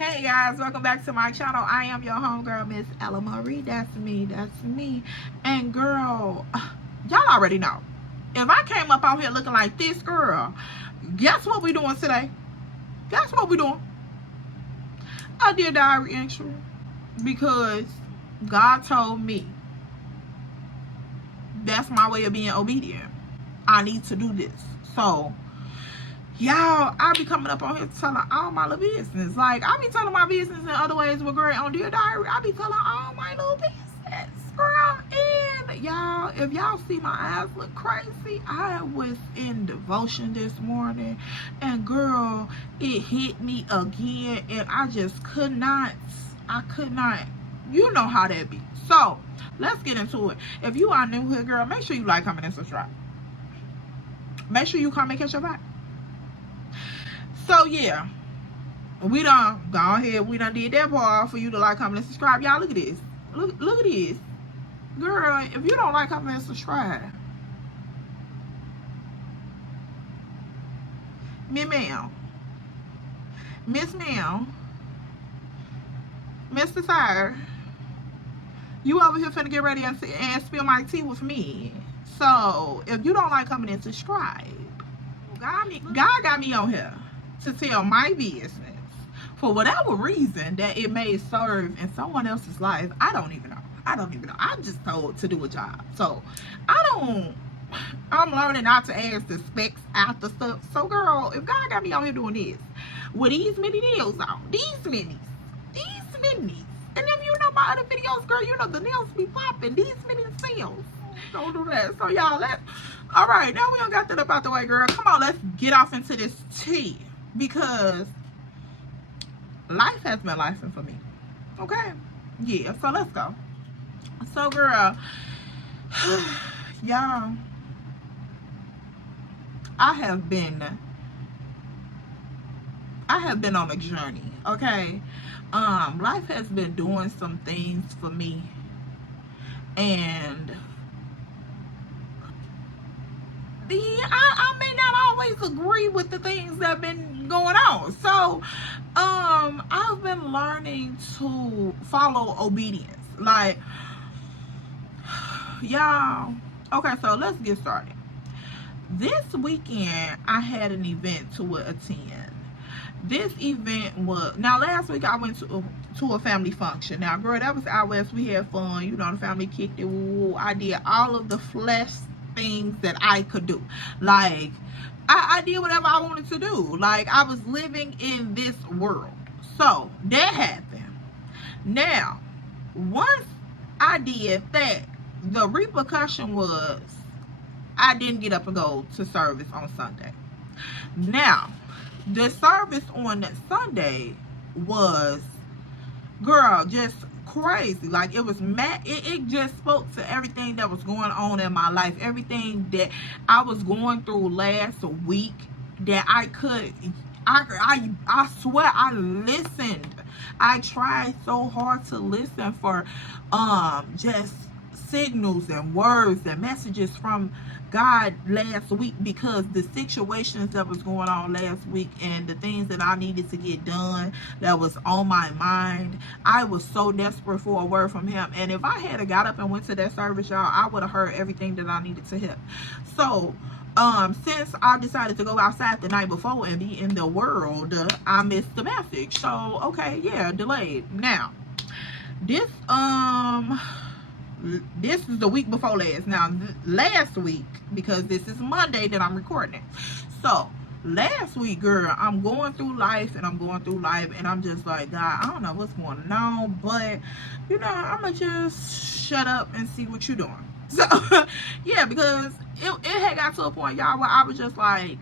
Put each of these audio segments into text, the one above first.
Hey guys, welcome back to my channel. I am your homegirl, Miss Ella Marie. That's me. And girl, y'all already know. If I came up out here looking like this, girl, guess what we doing today? Guess what we doing? I did diary entry because God told me that's my way of being obedient. I need to do this. So y'all, I be coming up on here telling all my little business. Like, I be telling my business in other ways with girl on Dear Diary. I be telling all my little business, girl. And y'all, if y'all see my eyes look crazy, I was in devotion this morning. And girl, it hit me again. And I just could not. You know how that be. So, let's get into it. If you are new here, girl, make sure you like, comment, and subscribe. Make sure you comment, catch your vibe. So yeah, we done go ahead. We done did that part for you to like, comment, and subscribe. Y'all, look at this. Look at this, girl. If you don't like, comment, and subscribe, Miss Ma'am, Mr. Sir, you over here finna get ready and spill my tea with me. So if you don't like, comment, and subscribe, God got me on here to tell my business for whatever reason that it may serve in someone else's life. I don't even know. I'm just told to do a job. So I'm learning not to ask the specs after stuff. So girl, if God got me on here doing this with these many nails on, these many, and if you know my other videos, girl, you know the nails be popping, these many nails. Don't do that. So y'all, all right, now we done got that up out the way, girl. Come on, let's get off into this tea. Because life has been lifing for me. Okay? Yeah, so let's go. So, girl, y'all, I have been on a journey, okay? Life has been doing some things for me. And I may not always agree with the things that have been going on. So, I've been learning to follow obedience. Like, y'all, okay, so let's get started. This weekend, I had an event to attend. This event was, now last week I went to a family function. Now, girl, that was out west. We had fun. You know, the family kicked it. Ooh, I did all of the flesh things that I could do. Like, I did whatever I wanted to do. Like, I was living in this world. So that happened. Now, once I did that, the repercussion was I didn't get up and go to service on Sunday. Now, the service on that Sunday was, girl, just crazy. Like, it was mad. It just spoke to everything that was going on in my life, everything that I was going through last week, that I swear I listened. I tried so hard to listen for just signals and words and messages from God last week, because the situations that was going on last week and the things that I needed to get done that was on my mind, I was so desperate for a word from him. And if I had got up and went to that service, y'all, I would have heard everything that I needed to hear. So since I decided to go outside the night before and be in the world, I missed the message. So okay, yeah, delayed. Now this is the week before last. Now, last week, because this is Monday that I'm recording it. So, last week, girl, I'm going through life, and I'm just like, God, I don't know what's going on, but, you know, I'm going to just shut up and see what you're doing. So, yeah, because it had got to a point, y'all, where I was just like,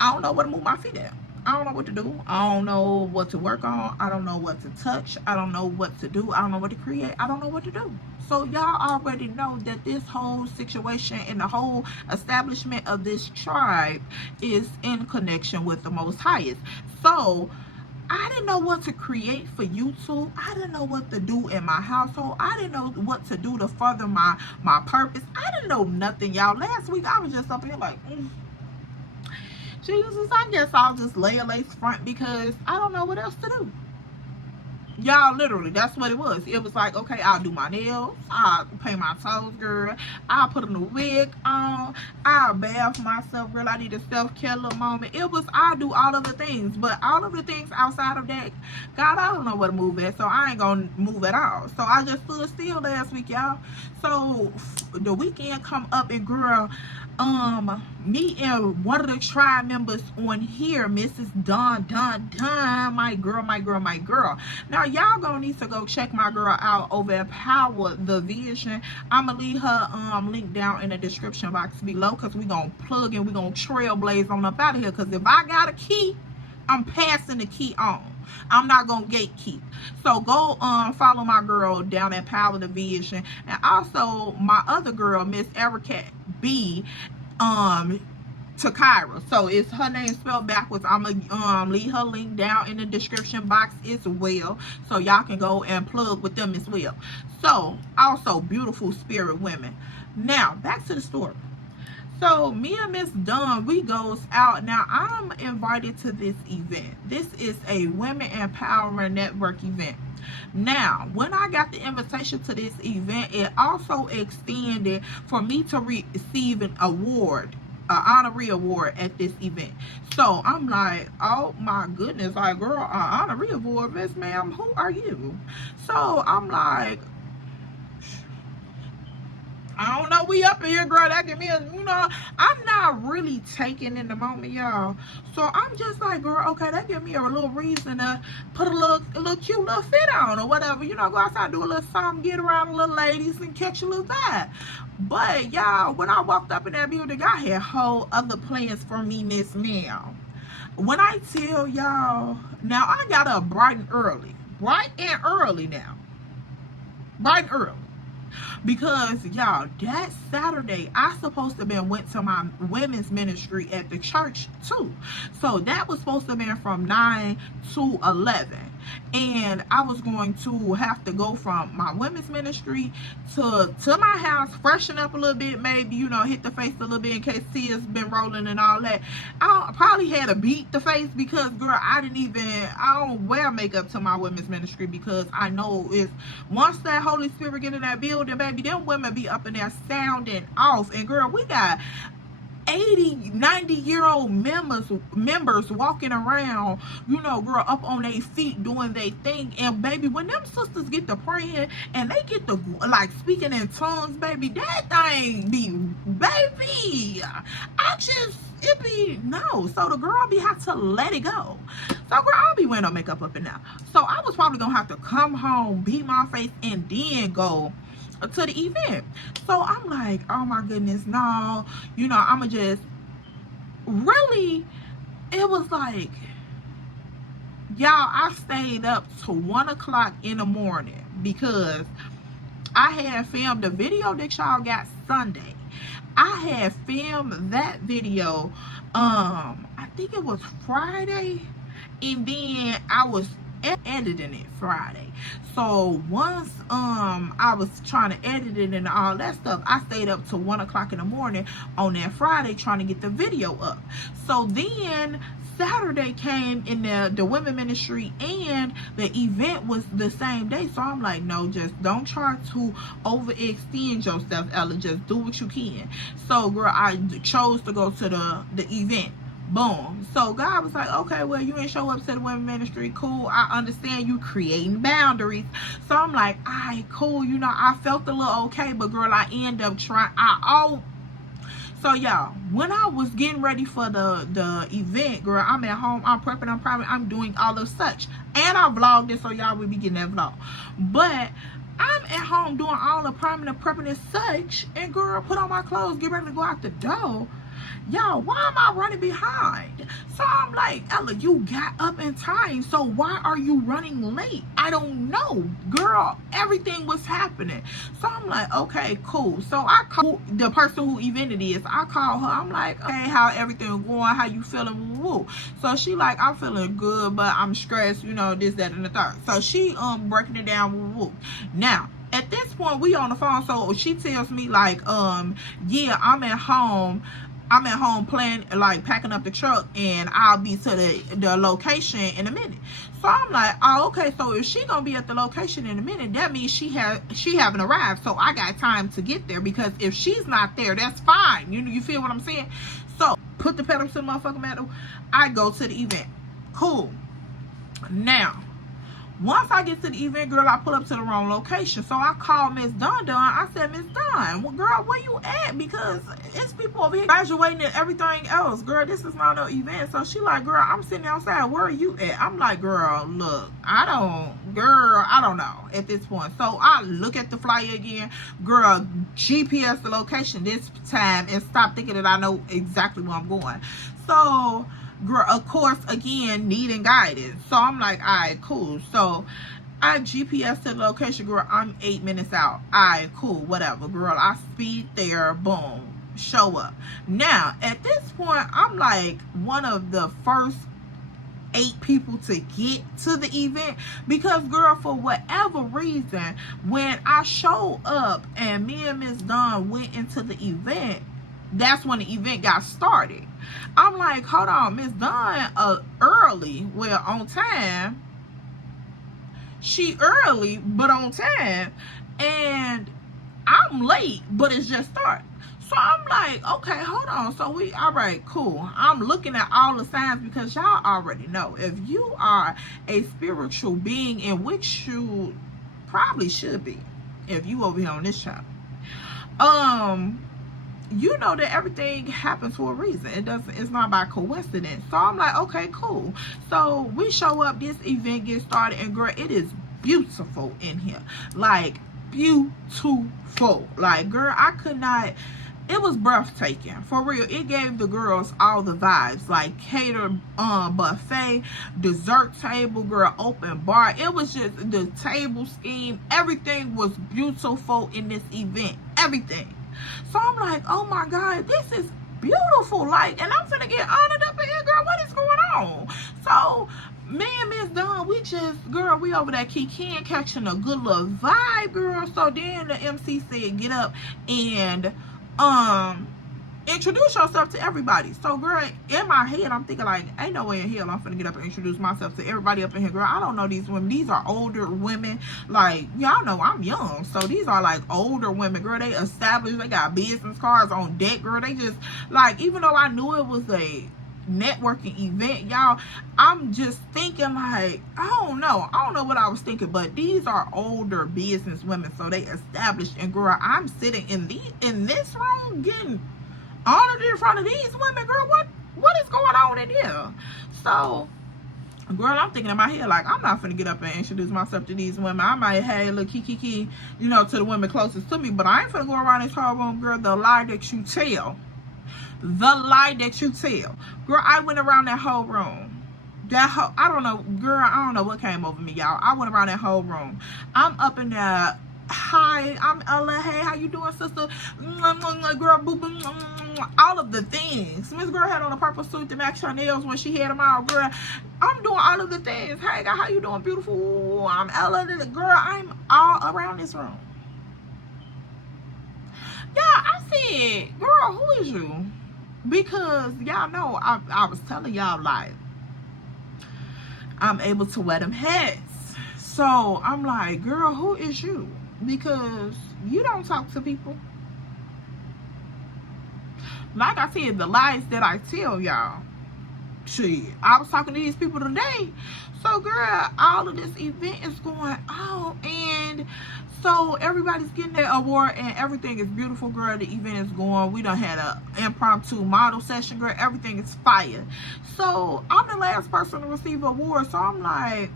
I don't know where to move my feet at. I don't know what to do. I don't know what to work on. I don't know what to touch. I don't know what to do. I don't know what to create. I don't know what to do. So y'all already know that this whole situation and the whole establishment of this tribe is in connection with the Most Highest. So I didn't know what to create for YouTube. I didn't know what to do in my household. I didn't know what to do to further my purpose. I didn't know nothing, y'all. Last week I was just up here like, Jesus, I guess I'll just lay a lace front because I don't know what else to do. Y'all, literally, that's what it was. It was like, okay, I'll do my nails, I'll paint my toes, girl, I'll put a new wig on, I'll bath myself, girl, I need a self-care little moment. It was, I'll do all of the things, but all of the things outside of that, God, I don't know where to move at, so I ain't gonna move at all. So I just stood still last week, y'all. So the weekend come up, and girl, me and one of the tribe members on here, Mrs. Dawn, my girl. Now y'all gonna need to go check my girl out over at Power the Vision. I'm gonna leave her link down in the description box below, because we gonna plug and we gonna trailblaze on up out of here. Because if I got a key, I'm passing the key on. I'm not gonna gatekeep. So go follow my girl down at Power the Vision, and also my other girl, Miss Erica B, Takira. So it's her name spelled backwards. I'm gonna leave her link down in the description box as well, so y'all can go and plug with them as well. So also beautiful spirit women. Now back to the story. So me and Miss Dunn, we goes out. Now I'm invited to this event. This is a Women Empowerment Network event. Now, when I got the invitation to this event, it also extended for me to receive an award, an honorary award at this event. So I'm like, oh my goodness, like, girl, an honorary award, Miss Ma'am, who are you? So I'm like, I don't know, we up in here, girl, that give me a, you know, I'm not really taking in the moment, y'all. So I'm just like, girl, okay, that give me a little reason to put a little cute little fit on or whatever, you know, go outside, do a little something, get around the little ladies and catch a little vibe. But y'all, when I walked up in that building, I had whole other plans for me, Miss Ma'am. When I tell y'all, now I got up bright and early now, bright and early. Because y'all, that Saturday I supposed to have went to my women's ministry at the church too. So that was supposed to have been from 9 to 11, and I was going to have to go from my women's ministry to my house, freshen up a little bit, maybe, you know, hit the face a little bit in case tears been rolling and all that. I probably had to beat the face because, girl, I don't wear makeup to my women's ministry, because I know it's once that Holy Spirit get in that building, baby, them women be up in there sounding off. And girl, we got 80, 90-year-old members walking around, you know, girl, up on their feet doing their thing. And baby, when them sisters get to praying and they get to like speaking in tongues, baby, that thing be, baby, it be, no. So the girl be have to let it go. So girl, I'll be wearing no makeup up and down. So I was probably gonna have to come home, beat my face, and then go to the event. So I'm like, oh my goodness, no, you know, I'ma just really, it was like, y'all, I stayed up to 1 o'clock in the morning because I had filmed a video that y'all got Sunday. I had filmed that video, I think it was Friday, and then I was editing it Friday. So once I was trying to edit it and all that stuff, I stayed up to 1 o'clock in the morning on that Friday trying to get the video up. So then Saturday came in the women ministry, and the event was the same day. So I'm like, no, just don't try to overextend yourself, Ella. Just do what you can. So girl, I chose to go to the event. Boom. So God was like, okay, well, you ain't show up to the women ministry. Cool. I understand you creating boundaries. So I'm like, all right, cool. You know, I felt a little okay, but girl, I end up trying. So y'all, when I was getting ready for the event, girl, I'm at home, I'm prepping, I'm priming, I'm doing all of such. And I vlogged it, so y'all will be getting that vlog. But I'm at home doing all the priming and prepping and such. And girl, put on my clothes, get ready to go out the door. Y'all, why am I running behind? So I'm like, Ella, you got up in time, so why are you running late? I don't know, girl. Everything was happening. So I'm like, okay, cool. So I call the person who event it is. I call her. I'm like, okay, how everything going? How you feeling? Woo. So she like, I'm feeling good, but I'm stressed, you know, this, that, and the third. So she breaking it down. Woo. Now, at this point, we on the phone. So she tells me like, yeah, I'm at home. I'm at home playing, like packing up the truck, and I'll be to the location in a minute. So I'm like, oh, okay, so if she gonna be at the location in a minute, that means she haven't arrived, so I got time to get there, because if she's not there, that's fine. You feel what I'm saying? So put the pedal to the motherfucking metal. I go to the event. Cool. Now, once I get to the event, girl, I pull up to the wrong location. So I called Miss Don. I said, Miss Don, well, girl, where you at? Because it's people over here graduating and everything else. Girl, this is not no event. So she like, girl, I'm sitting outside. Where are you at? I'm like, girl, look, I don't know at this point. So I look at the flyer again. Girl, GPS the location this time and stop thinking that I know exactly where I'm going. So girl, of course, again, needing guidance. So I'm like, all right, cool. So I GPS to the location, girl. I'm 8 minutes out. All right, cool, whatever, girl. I speed there, boom, show up. Now, at this point, I'm like one of the first 8 people to get to the event, because girl, for whatever reason, when I showed up and me and Miss Dawn went into the event, that's when the event got started. I'm like, hold on, Miss Dawn early, well, on time. She early, but on time. And I'm late, but it's just started. So I'm like, okay, hold on. So all right, cool. I'm looking at all the signs, because y'all already know, if you are a spiritual being, in which you probably should be, if you over here on this channel, you know that everything happens for a reason. It's not by coincidence. So I'm like, okay, cool. So we show up, this event gets started, and girl, it is beautiful in here. Like, beautiful. Like, girl, I could not, it was breathtaking. For real. It gave the girls all the vibes. Like, catered buffet, dessert table, girl, open bar. It was just the table scheme. Everything was beautiful in this event. Everything. So I'm like, oh my God, this is beautiful. Like, and I'm finna get honored up in here, girl. What is going on? So me and Miss Dawn, we over there kikiing, catching a good little vibe, girl. So then the MC said, get up and introduce yourself to everybody. So girl, in my head, I'm thinking like, ain't no way in hell I'm finna get up and introduce myself to everybody up in here, girl. I don't know these women. These are older women. Like, y'all know I'm young, so these are like older women, girl. They established, they got business cards on deck, girl. They just, like, even though I knew it was a networking event, y'all, I'm just thinking like, I don't know what I was thinking, but these are older business women, so they established. And girl, I'm sitting in this room getting honored in front of these women, girl. What is going on in here? So girl, I'm thinking in my head like, I'm not finna get up and introduce myself to these women. I might, hey, look, kiki, you know, to the women closest to me, but I ain't finna go around this whole room, girl. The lie that you tell, girl. I went around that whole room. I don't know, girl, I don't know what came over me, y'all. I went around that whole room. I'm up in there. Hi, I'm Ella. Hey, how you doing, sister? Girl, boo, boo, all of the things. Miss Girl had on a purple suit to match her nails when she had them out, girl. I'm doing all of the things. Hey, God, how you doing, beautiful? I'm Ella. Girl, I'm all around this room. Yeah, I said, girl, who is you? Because y'all know I was telling y'all, like, I'm able to wear them hats. So I'm like, girl, who is you? Because you don't talk to people. Like I said, the lies that I tell y'all, shit, I was talking to these people today. So girl, all of this event is going on, and so everybody's getting their award, and everything is beautiful, girl. The event is going. We done had a impromptu model session, girl. Everything is fire. So I'm the last person to receive an award. So I'm like,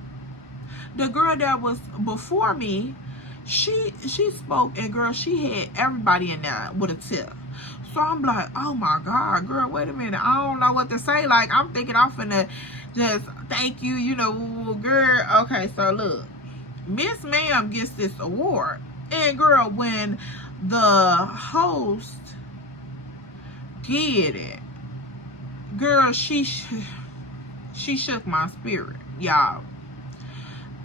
the girl that was before me, she spoke, and girl, she had everybody in there with a tip. So I'm like, oh my God, girl, wait a minute. I don't know what to say. Like, I'm thinking I'm finna just thank you, you know, girl. Okay, so look, Miss Ma'am gets this award. And girl, when the host did it, girl, she shook my spirit, y'all.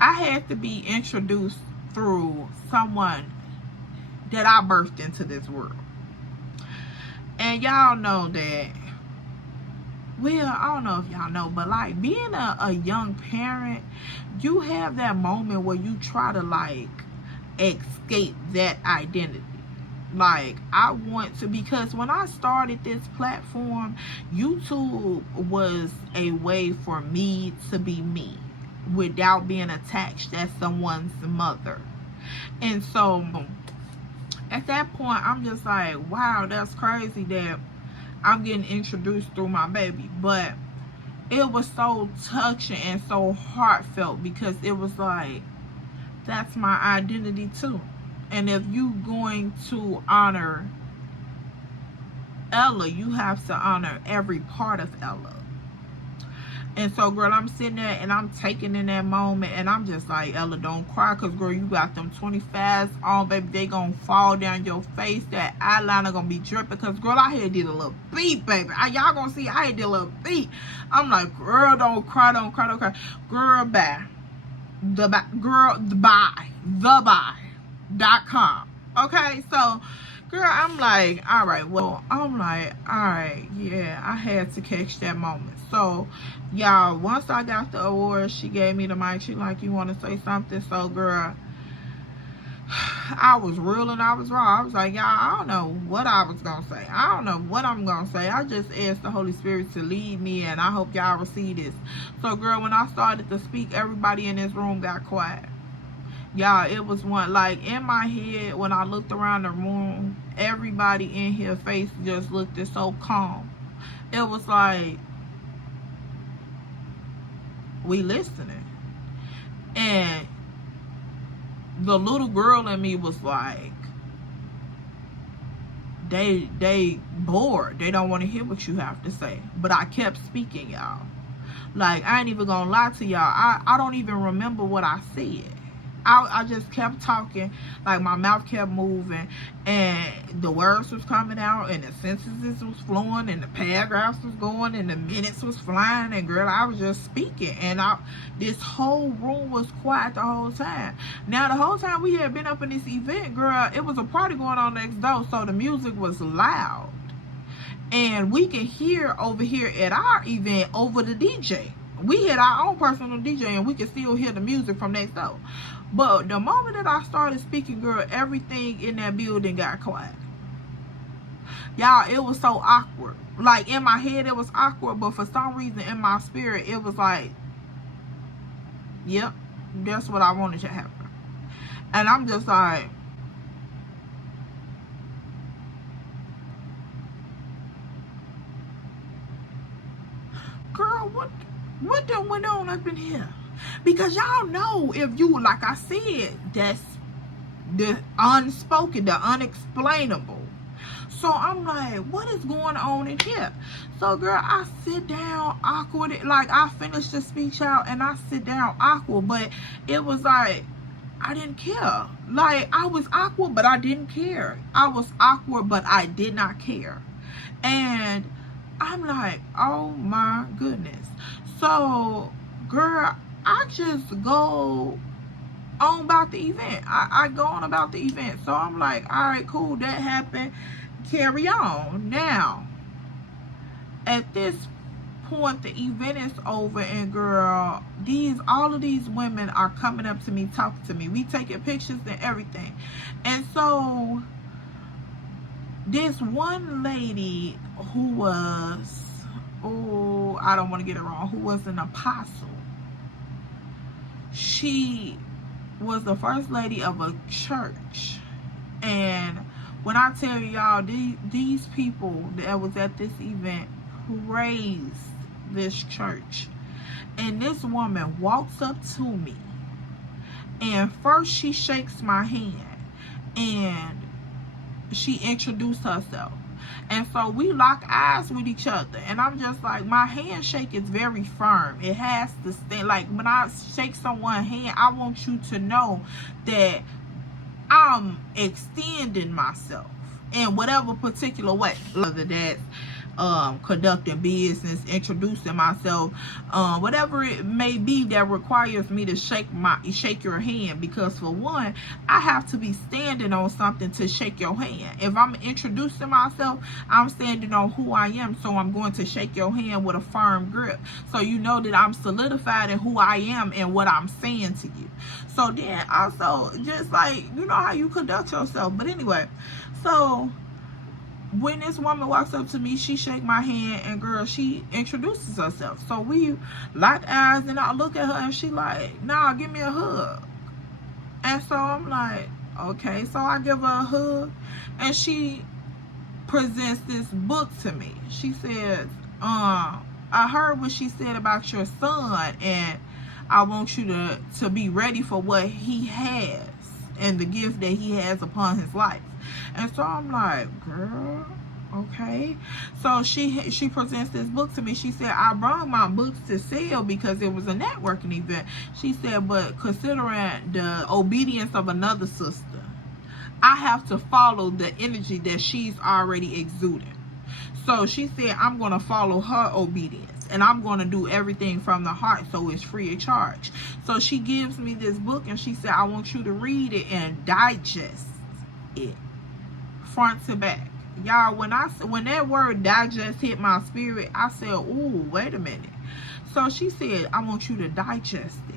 I had to be introduced through someone that I birthed into this world. And y'all know that, well, I don't know if y'all know, but like being a young parent, you have that moment where you try to like escape that identity. Like I want to, because when I started this platform, YouTube was a way for me to be me without being attached as someone's mother. And so at that point, I'm just like, wow, that's crazy that I'm getting introduced through my baby. But it was so touching and so heartfelt, because it was like, that's my identity too. And if you going to honor Ella, you have to honor every part of Ella. And so, girl, I'm sitting there and I'm taking in that moment, and I'm just like, Ella, don't cry, because, girl, you got them 25s on, baby. They gonna fall down your face. That eyeliner gonna be dripping, because, girl, I had did a little beat, baby. Y'all gonna see I had did a little beat. I'm like, girl, don't cry, don't cry, don't cry. Girl, bye. TheBuy.com. Okay, so, girl, I'm like, all right, well, I'm like, all right, yeah, I had to catch that moment. So, y'all, once I got the award, she gave me the mic. She like, you want to say something? So, girl, I was real and I was raw. I was like, y'all, I don't know what I was going to say. I don't know what I'm going to say. I just asked the Holy Spirit to lead me, and I hope y'all receive this. So, girl, when I started to speak, everybody in this room got quiet. Y'all, it was one, like, in my head, when I looked around the room, everybody in here face just looked so calm. It was like, we listening. And the little girl in me was like, they bored. They don't want to hear what you have to say. But I kept speaking, y'all. Like, I ain't even gonna lie to y'all. I don't even remember what I said. I just kept talking, like my mouth kept moving, and the words was coming out, and the sentences was flowing, and the paragraphs was going, and the minutes was flying, and girl, I was just speaking, and this whole room was quiet the whole time. Now, the whole time we had been up in this event, girl, it was a party going on next door, so the music was loud, and we can hear over here at our event over the DJ. We had our own personal DJ, and we could still hear the music from next door. But the moment that I started speaking, girl, everything in that building got quiet. Y'all, it was so awkward. Like, in my head, it was awkward, but for some reason, in my spirit, it was like, yep, that's what I wanted to happen. And I'm just like, girl, what done went on up in here? Because y'all know, if you, like I said, that's the unspoken, the unexplainable. So I'm like, what is going on in here? So, girl, I sit down awkward. Like, I finished the speech out and I sit down awkward. But it was like, I didn't care. Like, I was awkward, but I didn't care. I was awkward, but I did not care. And I'm like, oh my goodness. So, girl, I just go on about the event. I go on about the event. So I'm like, all right, cool, that happened. Carry on. Now, at this point, the event is over, and girl, all of these women are coming up to me, talking to me. We taking pictures and everything. And so this one lady who was, oh, I don't want to get it wrong, who was an apostle. She was the first lady of a church. And when I tell y'all, these people that was at this event praised this church. And this woman walks up to me, and first she shakes my hand, and she introduced herself. And so we lock eyes with each other, and I'm just like, my handshake is very firm. It has to stay. Like, when I shake someone's hand, I want you to know that I'm extending myself in whatever particular way. Whether that's conducting business, introducing myself, whatever it may be that requires me to shake your hand. Because for one, I have to be standing on something to shake your hand. If I'm introducing myself, I'm standing on who I am, so I'm going to shake your hand with a firm grip, so you know that I'm solidified in who I am and what I'm saying to you. So then also, just like, you know how you conduct yourself. But anyway, so when this woman walks up to me, she shake my hand, and girl, she introduces herself. So we lock eyes, and I look at her, and she like, nah, give me a hug. And so I'm like, okay. So I give her a hug, and she presents this book to me. She says, I heard what she said about your son, and I want you to be ready for what he has and the gift that he has upon his life. And so I'm like, girl, okay. So she presents this book to me. She said, I brought my books to sell because it was a networking event. She said, but considering the obedience of another sister, I have to follow the energy that she's already exuding. So she said, I'm going to follow her obedience, and I'm going to do everything from the heart, so it's free of charge. So she gives me this book, and she said, I want you to read it and digest it front to back. Y'all, when that word digest hit my spirit, I said, ooh, wait a minute. So she said, I want you to digest it.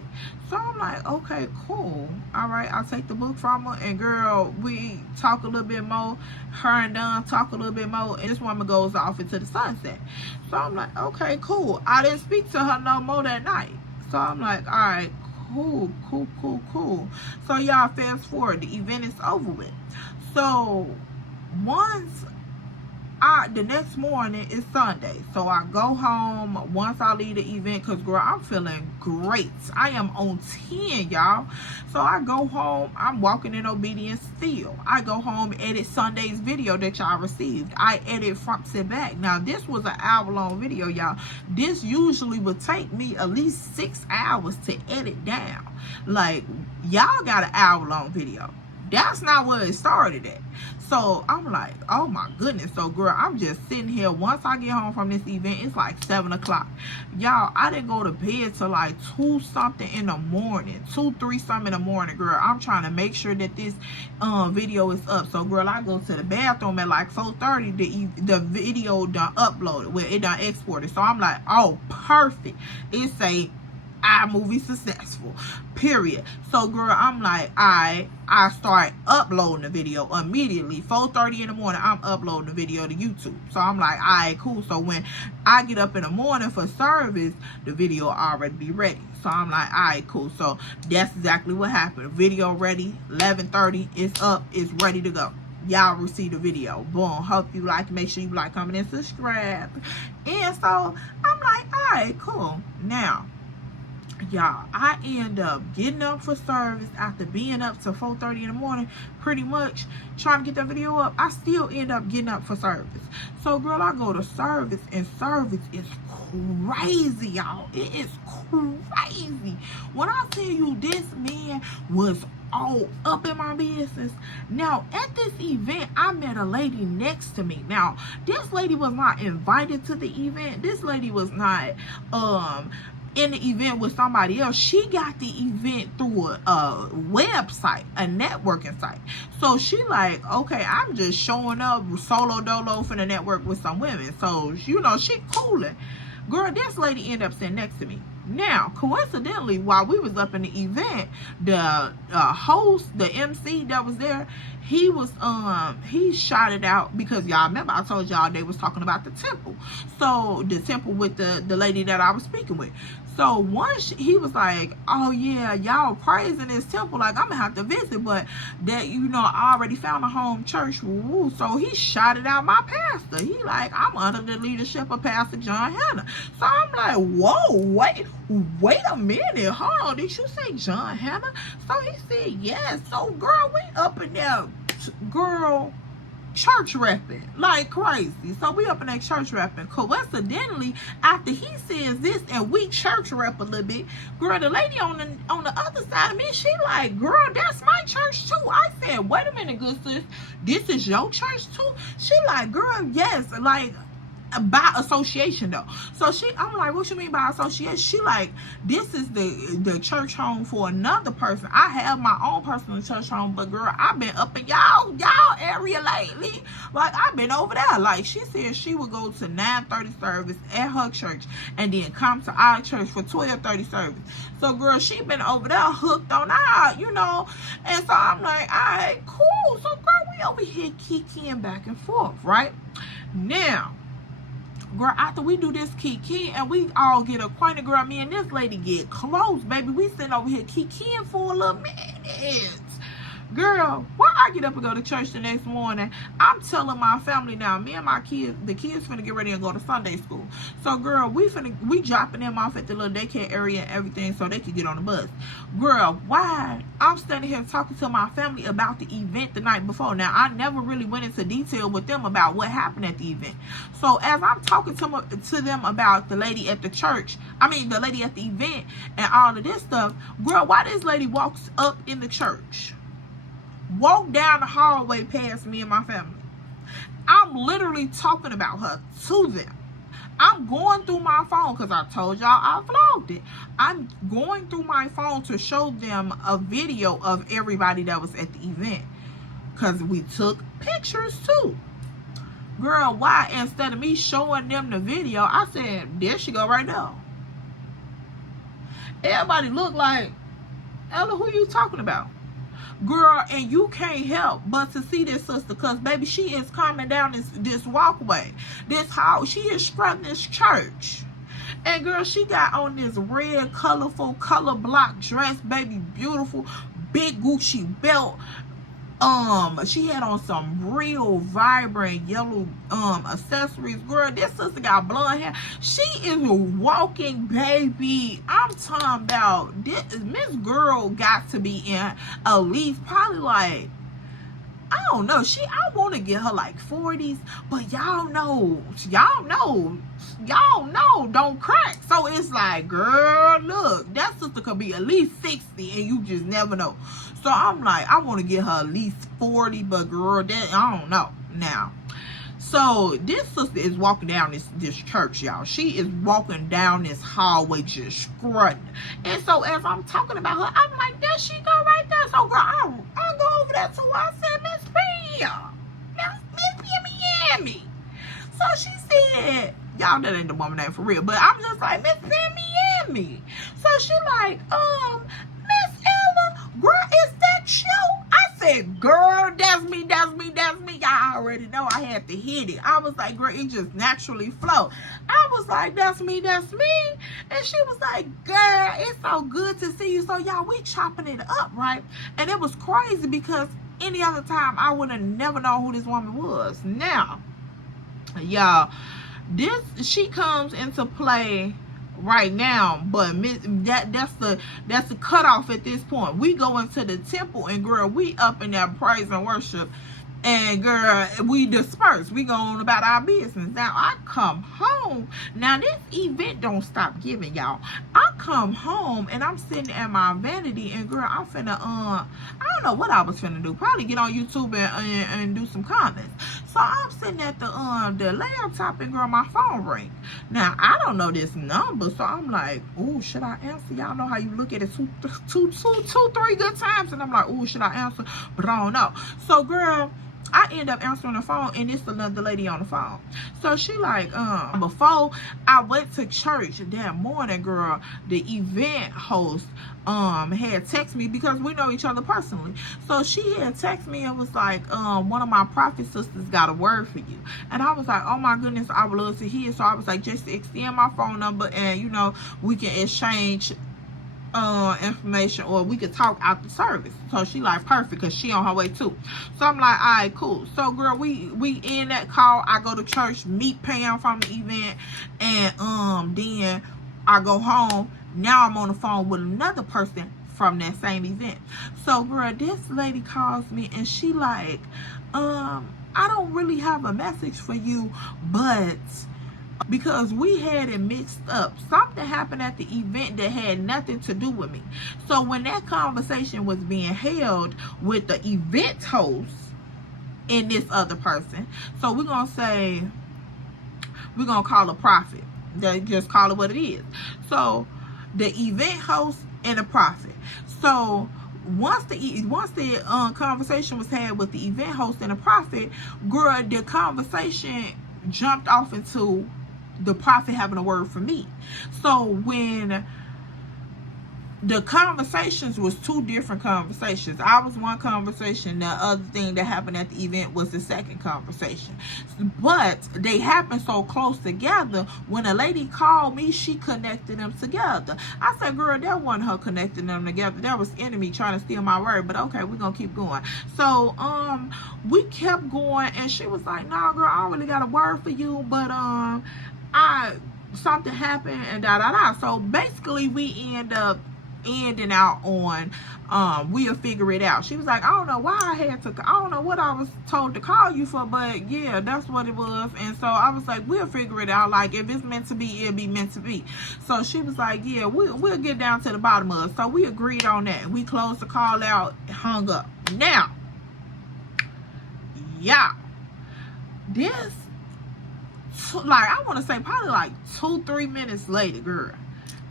So I'm like, okay, cool. All right, I'll take the book from her, and girl, we talk a little bit more. Her and Don talk a little bit more, and this woman goes off into the sunset. So I'm like, okay, cool. I didn't speak to her no more that night. So I'm like, all right, cool. So y'all, fast forward, the event is over with. So once the next morning is Sunday, so I go home once I leave the event, because girl, I'm feeling great. I am on 10, y'all. So I go home, I'm walking in obedience still. I go home, edit Sunday's video that y'all received. I edit front to back. Now this was an hour-long video, y'all. This usually would take me at least 6 hours to edit down. Like, y'all got an hour-long video. That's not where it started at. So I'm like, oh my goodness. So girl, I'm just sitting here. Once I get home from this event, it's like 7 o'clock. Y'all, I didn't go to bed till like 2 something in the morning. 2, 3 something in the morning, girl. I'm trying to make sure that this video is up. So girl, I go to the bathroom at like 4:30. The video done uploaded. Well, it done exported. So I'm like, oh, perfect. It's a iMovie successful, period. So girl, I'm like, I start uploading the video immediately. 4:30 in the morning, I'm uploading the video to YouTube. So I'm like, all right, cool. So when I get up in the morning for service, the video already be ready. So I'm like, all right, cool. So that's exactly what happened. Video ready, 11:30, it's up, it's ready to go. Y'all receive the video. Boom. Hope you like. Make sure you like, comment, and subscribe. And so I'm like, all right, cool. Now, y'all, I end up getting up for service after being up till 4:30 in the morning, pretty much trying to get that video up. I still end up getting up for service. So girl, I go to service, and service is crazy, y'all. It is crazy. When I tell you, this man was all up in my business. Now at this event, I met a lady next to me. Now this lady was not invited to the event. This lady was not in the event with somebody else. She got the event through a website, a networking site. So she like, okay, I'm just showing up solo dolo for the network with some women. So, you know, she cooling. Girl, this lady ended up sitting next to me. Now, coincidentally, while we was up in the event, the host, the MC that was there, he shot it out, because y'all remember I told y'all they was talking about the temple. So the temple with the lady that I was speaking with. So once he was like, oh yeah, y'all praising this temple, like I'm gonna have to visit, but that, you know, I already found a home church. Woo. So he shot it out my pastor. He like, I'm under the leadership of Pastor John Hanna. So I'm like, whoa, wait a minute, hold on, did you say John Hanna? So he said yes. So girl, we up in there, girl, church repping like crazy. So we up in that church repping. Coincidentally, after he says this and we church rep a little bit, girl, the lady on the other side of me, she like, girl, that's my church too. I said, wait a minute, good sis, this is your church too? She like, girl, yes. Like, by association though. So I'm like, what you mean by association? She like, this is the church home for another person. I have my own personal church home, but girl, I've been up in y'all area lately. Like, I've been over there. Like, she said she would go to 9:30 service at her church and then come to our church for 12:30 service. So girl, she been over there hooked on our, you know. And so I'm like, all right, cool. So girl, we over here kikiing back and forth, right? Now, girl, after we do this kiki and we all get acquainted, girl, me and this lady get close, baby. We sitting over here kikiing for a little minute. Girl, why I get up and go to church the next morning, I'm telling my family now, me and my kids, the kids finna get ready and go to Sunday school. So girl, we dropping them off at the little daycare area and everything so they can get on the bus. Girl, why I'm standing here talking to my family about the event the night before. Now, I never really went into detail with them about what happened at the event. So as I'm talking to them about the lady at the church, the lady at the event and all of this stuff, girl, why this lady walks up in the church, walk down the hallway past me and my family. I'm literally talking about her to them. I'm going through my phone because I told y'all I vlogged it. I'm going through my phone to show them a video of everybody that was at the event because we took pictures too. Girl, why instead of me showing them the video, I said, there she go right now. Everybody look like, Ella, who you talking about? Girl, and you can't help but to see this sister because, baby, she is coming down this walkway. This house, she is from this church. And, girl, she got on this red, colorful, color block dress, baby, beautiful, big Gucci belt. She had on some real vibrant yellow accessories. Girl, this sister got blonde hair. She is walking, baby. I'm talking about this. Miss Girl got to be in at least probably like, I don't know. I want to get her like 40s, but y'all know, don't crack. So it's like, girl, look, that sister could be at least 60 and you just never know. So I'm like, I want to get her at least 40, but girl, that, I don't know now. So this sister is walking down this church, y'all. She is walking down this hallway just strutting. And so as I'm talking about her, I'm like, there she go right there. So girl, I go over there to her. I said, Miss Miami. So she said, y'all, that ain't the woman name for real, but I'm just like, Miss Miami. So she like, Miss Ella, girl, is that you? I said, girl, that's me. Y'all already know I had to hit it. I was like, girl, it just naturally flowed. I was like, that's me. And she was like, girl, it's so good to see you. So y'all, we chopping it up, right? And it was crazy because any other time I would have never known who this woman was. Now, y'all, she comes into play right now, but that's the cutoff at this point. We go into the temple and girl, we up in there praise and worship, and girl, we disperse. We go on about our business. Now I come home. Now this event don't stop giving, y'all. I come home and I'm sitting at my vanity, and girl, I'm finna I don't know what I was finna do. Probably get on YouTube and do some comments. So I'm sitting at the laptop, and girl, my phone ring. Now I don't know this number, so I'm like, oh, should I answer? Y'all know how you look at it two, three good times, and I'm like, oh, should I answer? But I don't know. So girl, I end up answering the phone, and it's another lady on the phone. So she like, before I went to church that morning, girl, the event host had texted me because we know each other personally. So she had texted me and was like, one of my prophet sisters got a word for you. And I was like, oh my goodness, I would love to hear. So I was like, just extend my phone number, and you know, we can exchange information, or we could talk out the service. So she like, perfect, because she on her way too. So I'm like, all right, cool. So girl, we in that call. I go to church, meet Pam from the event, and then I go home. Now I'm on the phone with another person from that same event. So girl, this lady calls me, and she like, I don't really have a message for you, but because we had it mixed up. Something happened at the event that had nothing to do with me. So when that conversation was being held with the event host and this other person, so we're gonna We're going to call a prophet. Just call it what it is. So the event host and a prophet. So once the conversation was had with the event host and the prophet, girl, the conversation jumped off into the prophet having a word for me. So when the conversations was two different conversations. I was one conversation. The other thing that happened at the event was the second conversation. But they happened so close together. When a lady called me, she connected them together. I said, girl, that wasn't her connecting them together. That was enemy trying to steal my word. But okay, we're going to keep going. So, we kept going. And she was like, nah, girl, I don't really got a word for you. But, something happened and da-da-da. So, basically, we end up ending out on we'll figure it out. She was like, I don't know why I don't know what I was told to call you for, but yeah, that's what it was. And so I was like, we'll figure it out. Like, if it's meant to be, it'll be meant to be. So she was like, yeah, we'll get down to the bottom of it. So we agreed on that. We closed the call out, hung up. Now, yeah, this, like, I want to say probably like 2-3 minutes later, girl,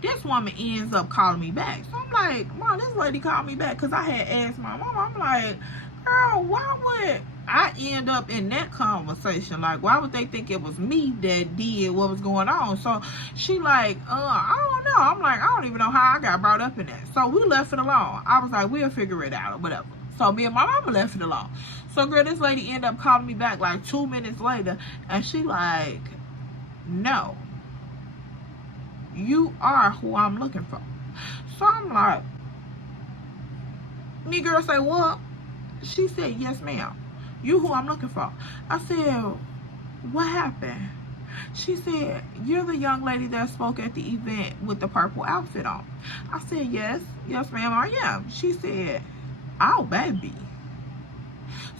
this woman ends up calling me back. So I'm like, Mom, this lady called me back because I had asked my mom. I'm like, girl, why would I end up in that conversation? Like, why would they think it was me that did what was going on? So she like, I don't know. I'm like, I don't even know how I got brought up in that. So we left it alone. I was like, we'll figure it out or whatever. So me and my mama left it alone. So girl, this lady ended up calling me back like 2 minutes later. And she like, no, you are who I'm looking for. So I'm like, me girl say, what? She said, yes, ma'am. You who I'm looking for. I said, what happened? She said, you're the young lady that spoke at the event with the purple outfit on. I said, yes, ma'am, I am. She said, oh, baby.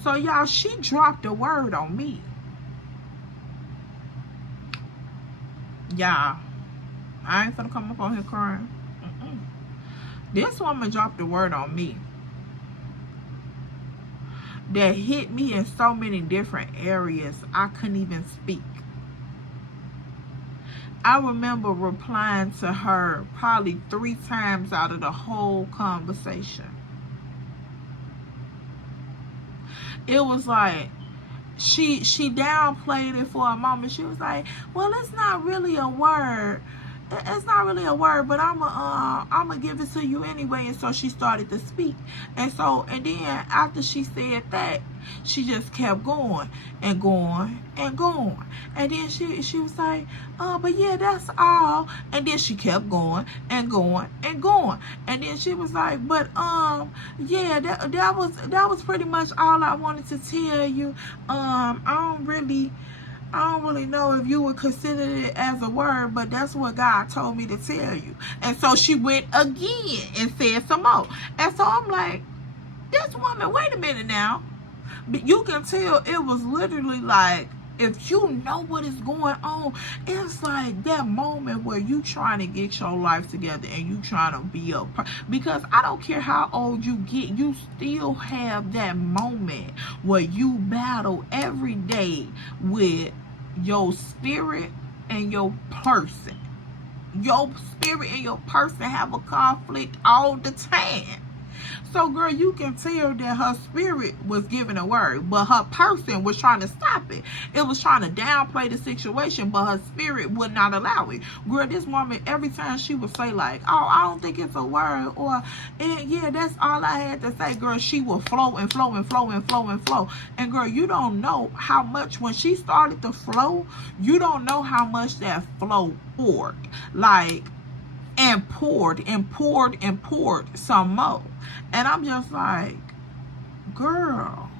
So y'all, she dropped a word on me. Y'all, I ain't finna come up on here crying. This woman dropped a word on me that hit me in so many different areas I couldn't even speak. I remember replying to her probably 3 times out of the whole conversation. It was like she downplayed it for a moment. She was like, well, it's not really a word. It's not really a word, but I'ma give it to you anyway. And so she started to speak. And then after she said that, she just kept going and going and going. And then she was like, but yeah, that's all. And then she kept going and going and going. And then she was like, but yeah, that was pretty much all I wanted to tell you. I don't really know if you would consider it as a word, but that's what God told me to tell you. And so she went again and said some more. And so I'm like, this woman, wait a minute now. But you can tell it was literally like, if you know what is going on, it's like that moment where you trying to get your life together and you trying to be a because I don't care how old you get, you still have that moment where you battle every day with your spirit and your person. Your spirit and your person have a conflict all the time. So, girl, you can tell that her spirit was giving a word, but her person was trying to stop it. It was trying to downplay the situation, but her spirit would not allow it. Girl, this woman, every time she would say like, oh, I don't think it's a word, or yeah, that's all I had to say, girl, she would flow and flow and flow and flow and flow. And girl, you don't know how much, when she started to flow, you don't know how much that flow poured. Like, and poured and poured and poured some more. And I'm just like, girl,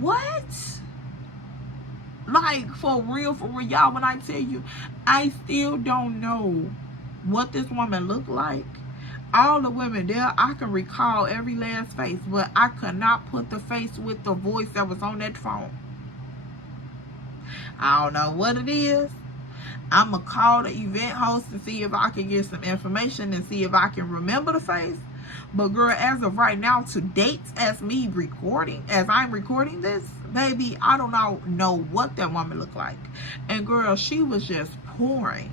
what? Like, for real, y'all, when I tell you, I still don't know what this woman looked like. All the women there, I can recall every last face, but I could not put the face with the voice that was on that phone. I don't know what it is. I'm going to call the event host to see if I can get some information and see if I can remember the face. But girl, as of right now, to date, as I'm recording this, baby, I don't know what that woman looked like. And girl, she was just pouring.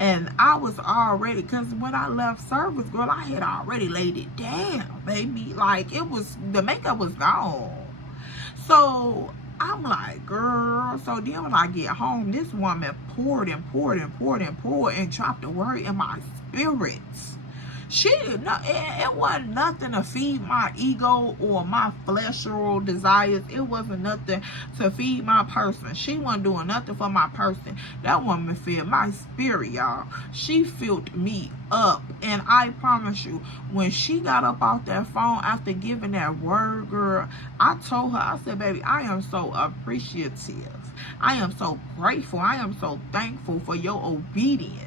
And I was already, because when I left service, girl, I had already laid it down, baby. Like, the makeup was gone. So I'm like, girl. So then when I get home, this woman poured and poured and poured and poured and dropped a word in my spirits. It wasn't nothing to feed my ego or my fleshly desires. It wasn't nothing to feed my person. She wasn't doing nothing for my person. That woman filled my spirit, y'all. She filled me up. And I promise you, when she got up off that phone after giving that word, girl, I told her, I said, baby, I am so appreciative. I am so grateful. I am so thankful for your obedience.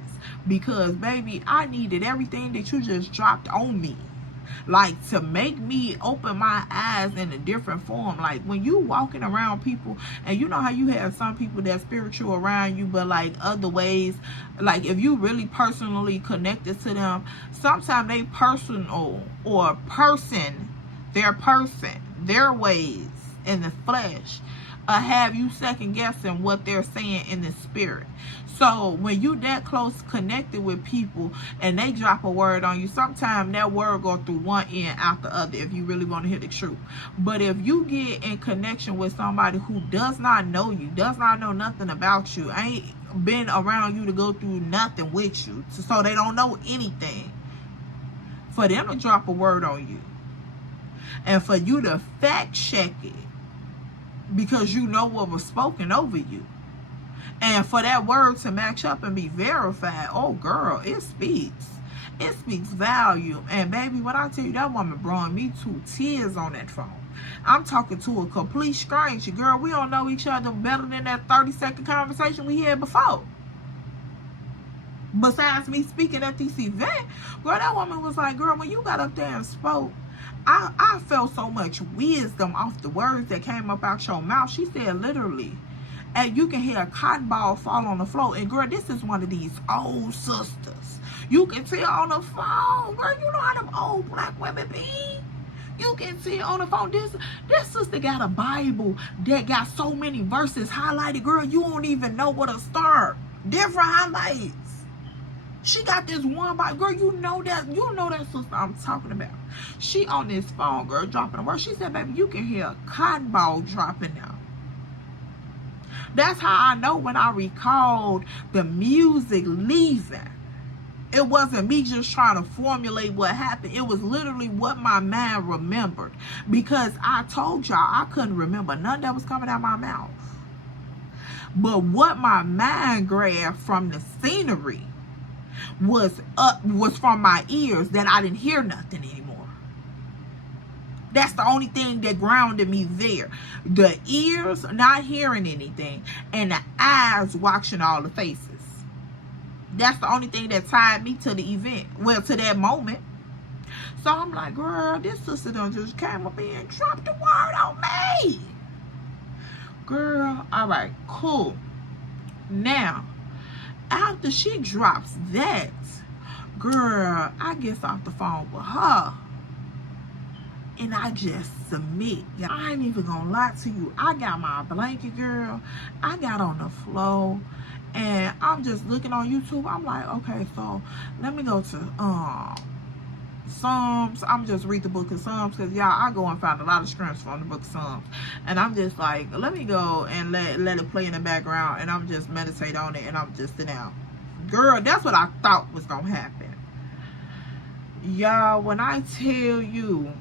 Because, baby, I needed everything that you just dropped on me. Like, to make me open my eyes in a different form. Like, when you walking around people, and you know how you have some people that's spiritual around you, but like other ways, like if you really personally connected to them, sometimes they personal or their ways in the flesh have you second guessing what they're saying in the spirit. So when you that close connected with people and they drop a word on you, sometimes that word go through one end out the other if you really want to hear the truth. But if you get in connection with somebody who does not know you, does not know nothing about you, ain't been around you to go through nothing with you, so they don't know anything, for them to drop a word on you and for you to fact check it because you know what was spoken over you, and for that word to match up and be verified, oh girl, it speaks value. And baby, when I tell you, that woman brought me to tears on that phone. I'm talking to a complete stranger, girl. We don't know each other better than that 30-second conversation we had before. Besides me speaking at this event, girl, that woman was like, girl, when you got up there and spoke, I felt so much wisdom off the words that came up out your mouth. She said literally, and you can hear a cotton ball fall on the floor. And girl, this is one of these old sisters. You can tell on the phone, girl, you know how them old black women be. You can tell on the phone, this sister got a Bible that got so many verses highlighted, girl, you don't even know where to start. Different highlights. She got this one Bible, girl, you know that sister I'm talking about. She on this phone, girl, dropping a word. She said, baby, you can hear a cotton ball dropping out. That's how I know when I recalled the music leaving. It wasn't me just trying to formulate what happened. It was literally what my mind remembered. Because I told y'all I couldn't remember none that was coming out of my mouth. But what my mind grabbed from the scenery was from my ears, that I didn't hear nothing anymore. That's the only thing that grounded me there. The ears not hearing anything, and the eyes watching all the faces. That's the only thing that tied me to the event. Well, to that moment. So I'm like, girl, this sister done just came up here and dropped the word on me. Girl, alright, cool. Now, after she drops that, girl, I get off the phone with her. And I just submit. I ain't even gonna lie to you. I got my blanket, girl. I got on the floor. And I'm just looking on YouTube. I'm like, okay, so let me go to Psalms. I'm just read the book of Psalms. Because, y'all, I go and find a lot of strengths from the book of Psalms. And I'm just like, let me go and let it play in the background. And I'm just meditate on it. And I'm just sitting out. Girl, that's what I thought was gonna happen. Y'all, when I tell you,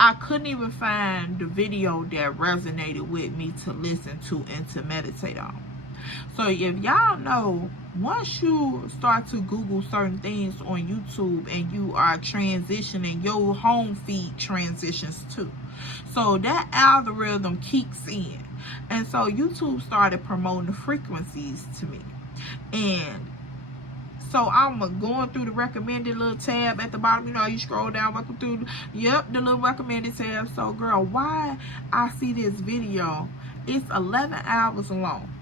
I couldn't even find the video that resonated with me to listen to and to meditate on. So if y'all know, once you start to Google certain things on YouTube and you are transitioning, your home feed transitions too. So that algorithm kicks in. And so YouTube started promoting the frequencies to me. And so I'm going through the recommended little tab at the bottom. You know, you scroll down, welcome through, the little recommended tab. So, girl, why I see this video, it's 11 hours long.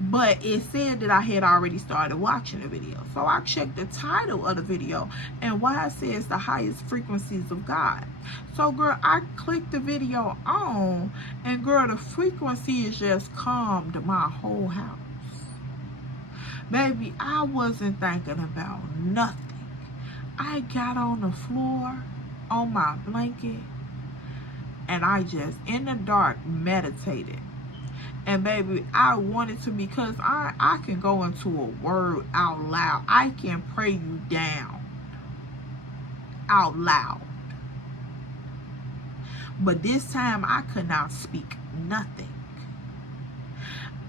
but it said that I had already started watching the video. So I checked the title of the video, and why it says the highest frequencies of God. So girl, I clicked the video on, and girl, the frequency is just calmed my whole house. Baby, I wasn't thinking about nothing. I got on the floor on my blanket, and I just in the dark meditated. And baby, I wanted to, because I can go into a word out loud. I can pray you down out loud. But this time I could not speak nothing.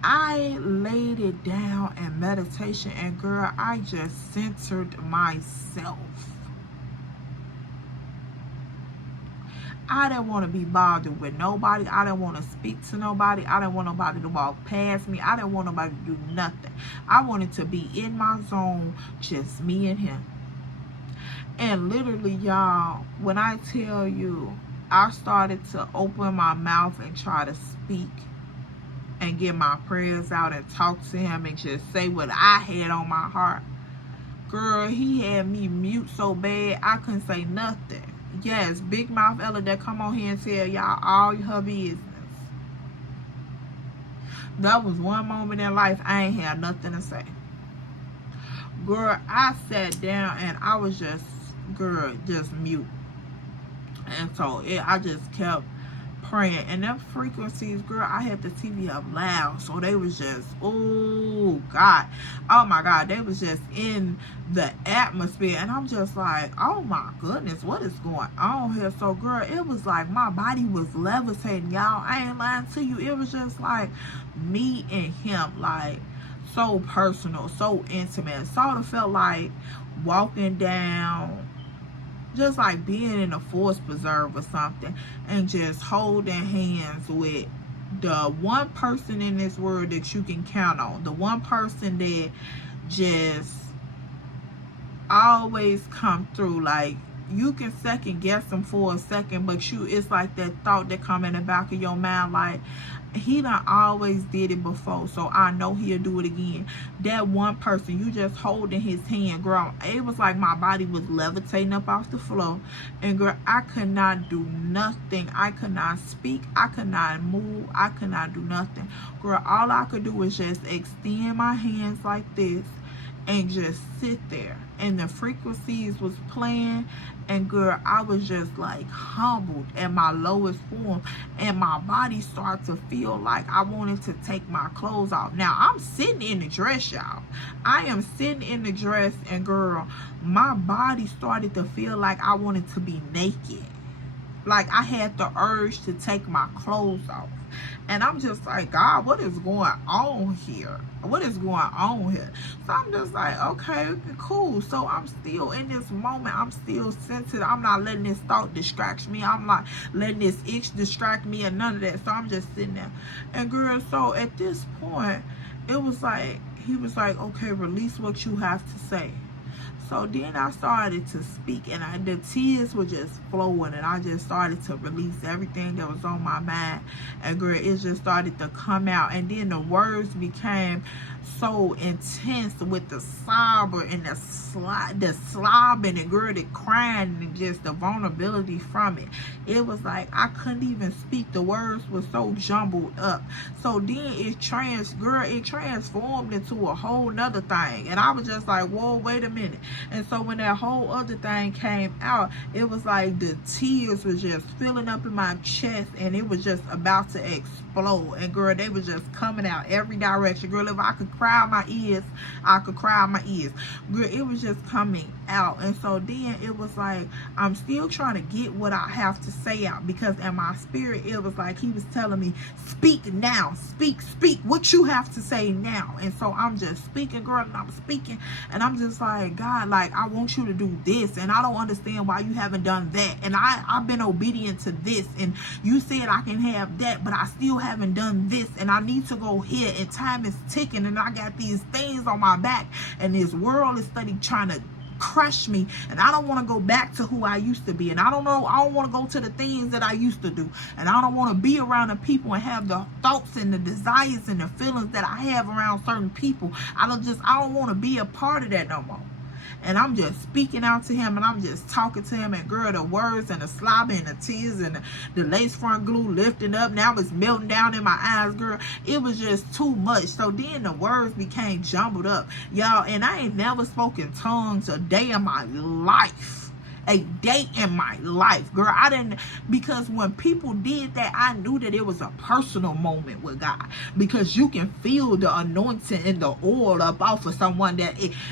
I laid it down in meditation, and girl, I just centered myself. I didn't want to be bothered with nobody. I didn't want to speak to nobody. I didn't want nobody to walk past me. I didn't want nobody to do nothing. I wanted to be in my zone, just me and him. And literally, y'all, when I tell you, I started to open my mouth and try to speak and get my prayers out and talk to him and just say what I had on my heart. Girl, he had me mute so bad I couldn't say nothing. Yes, Big Mouth Ella that come on here and tell y'all all her business. That was one moment in life I ain't had nothing to say. Girl, I sat down and I was just, girl, just mute. And so I just kept praying. And them frequencies, girl, I had the TV up loud, so they was just, oh God, oh my God, they was just in the atmosphere. And I'm just like, oh my goodness, what is going on here? So girl, it was like my body was levitating, y'all. I ain't lying to you. It was just like me and him, like so personal, so intimate. Sort of felt like walking down, just like being in a force preserve or something, and just holding hands with the one person in this world that you can count on. The one person that just always come through. Like, you can second guess them for a second, but it's like that thought that come in the back of your mind, like, he done always did it before, so I know he'll do it again. That one person, you just holding his hand, girl, it was like my body was levitating up off the floor. And girl, I could not do nothing. I could not speak. I could not move. I could not do nothing. Girl, all I could do was just extend my hands like this and just sit there. And the frequencies was playing, and girl, I was just like humbled at my lowest form, and my body started to feel like I wanted to take my clothes off. Now I'm sitting in the dress, y'all. I am sitting in the dress, and girl, my body started to feel like I wanted to be naked. Like I had the urge to take my clothes off. And I'm just like, God, what is going on here? What is going on here? So I'm just like, okay, cool. So I'm still in this moment. I'm still sensitive. I'm not letting this thought distract me. I'm not letting this itch distract me and none of that. So I'm just sitting there. And girl, so at this point, it was like, he was like, okay, release what you have to say. So then I started to speak, and the tears were just flowing, and I just started to release everything that was on my mind. And girl, it just started to come out, and then the words became so intense with the sobber and the slobbing, and girl, the crying, and just the vulnerability from it. It was like I couldn't even speak. The words were so jumbled up. So then it transformed into a whole nother thing, and I was just like, whoa, wait a minute. And so when that whole other thing came out, it was like the tears was just filling up in my chest, and it was just about to explode. And girl, they were just coming out every direction. Girl, if I could cry my ears, I could cry my ears. Girl, it was just coming out. And so then it was like, I'm still trying to get what I have to say out, because in my spirit, it was like he was telling me, speak now, speak what you have to say now. And so I'm just speaking, girl, and I'm speaking, and I'm just like, God, like, I want you to do this, and I don't understand why you haven't done that, and I've been obedient to this, and you said I can have that, but I still haven't done this, and I need to go here, and time is ticking, and I got these things on my back, and this world is trying to crush me, and I don't want to go back to who I used to be, and I don't want to go to the things that I used to do, and I don't want to be around the people and have the thoughts and the desires and the feelings that I have around certain people. I don't want to be a part of that no more. And I'm just speaking out to him, and I'm just talking to him, and girl, the words and the slobber and the tears and the lace front glue lifting up, now it's melting down in my eyes, girl. It was just too much. So then the words became jumbled up, y'all, and I ain't never spoken tongues a day in my life. A day in my life, girl. I didn't, because when people did that, I knew that it was a personal moment with God, because you can feel the anointing and the oil up off of someone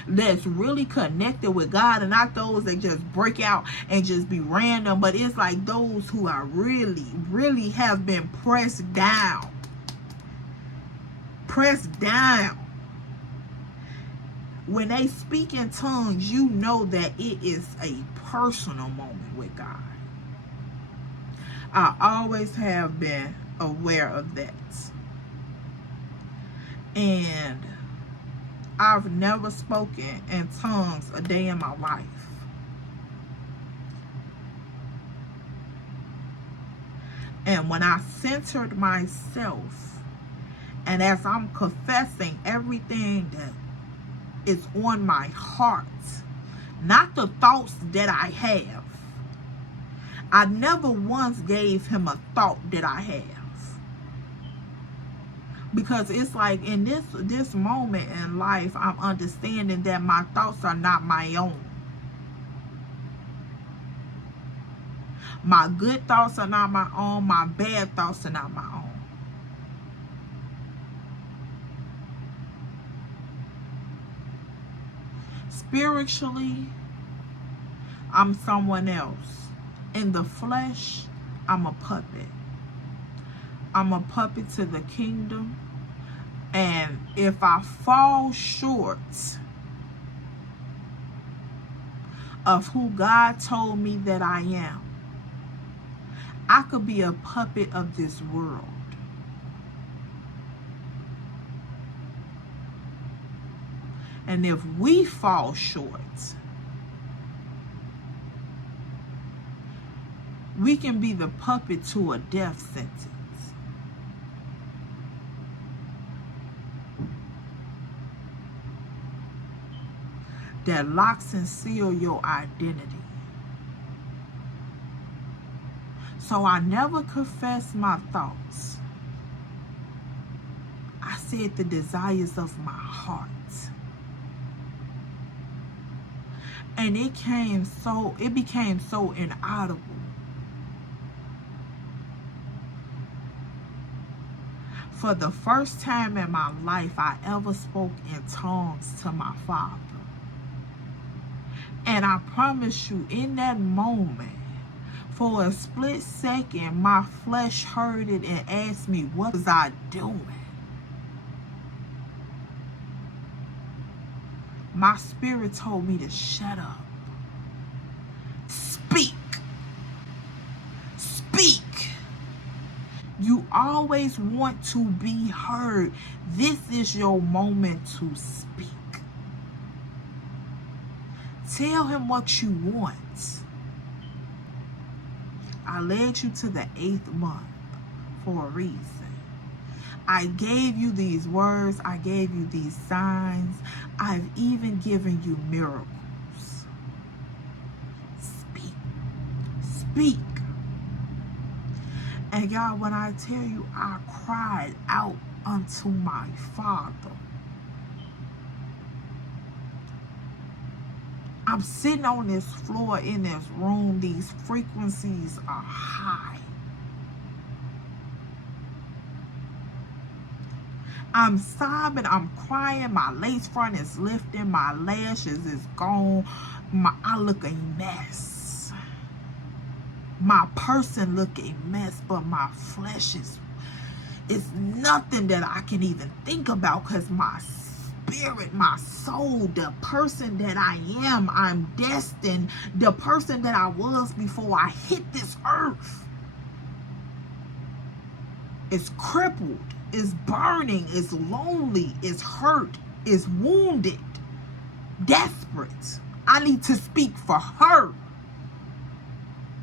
that's really connected with God, and not those that just break out and just be random, but it's like those who are really have been pressed down. When they speak in tongues, you know that it is a personal moment with God. I always have been aware of that. And I've never spoken in tongues a day in my life. And when I centered myself, and as I'm confessing everything that is on my heart, not the thoughts that I have. I never once gave him a thought that I have, because it's like in this moment in life, I'm understanding that my thoughts are not my own. My good thoughts are not my own. My bad thoughts are not my own. Spiritually, I'm someone else. In the flesh, I'm a puppet. I'm a puppet to the kingdom. And if I fall short of who God told me that I am, I could be a puppet of this world. And if we fall short, we can be the puppet to a death sentence. That locks and seals your identity. So I never confessed my thoughts. I said the desires of my heart. And it became so inaudible. For the first time in my life, I ever spoke in tongues to my Father. And I promise you, in that moment, for a split second, my flesh heard it and asked me, what was I doing? My spirit told me to shut up. Speak. Speak. You always want to be heard. This is your moment to speak. Tell him what you want. I led you to the 8th month for a reason. I gave you these words. I gave you these signs. I've even given you miracles. Speak. Speak. And y'all, when I tell you, I cried out unto my Father. I'm sitting on this floor in this room. These frequencies are high. I'm sobbing, I'm crying, my lace front is lifting, my lashes is gone, I look a mess. My person look a mess, but my flesh is nothing that I can even think about, because my spirit, my soul, the person that I am, I'm destined, the person that I was before I hit this earth, is crippled. Is burning, is lonely, is hurt, is wounded, desperate. I need to speak for her.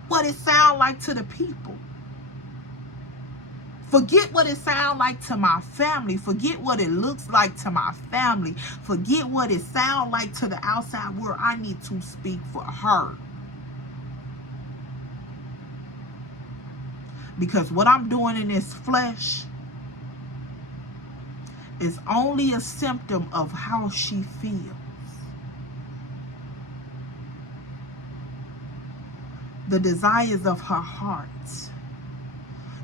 What it sound like to the people. Forget what it sound like to my family. Forget what it looks like to my family. Forget what it sound like to the outside world. I need to speak for her. Because what I'm doing in this flesh is only a symptom of how she feels. The desires of her heart.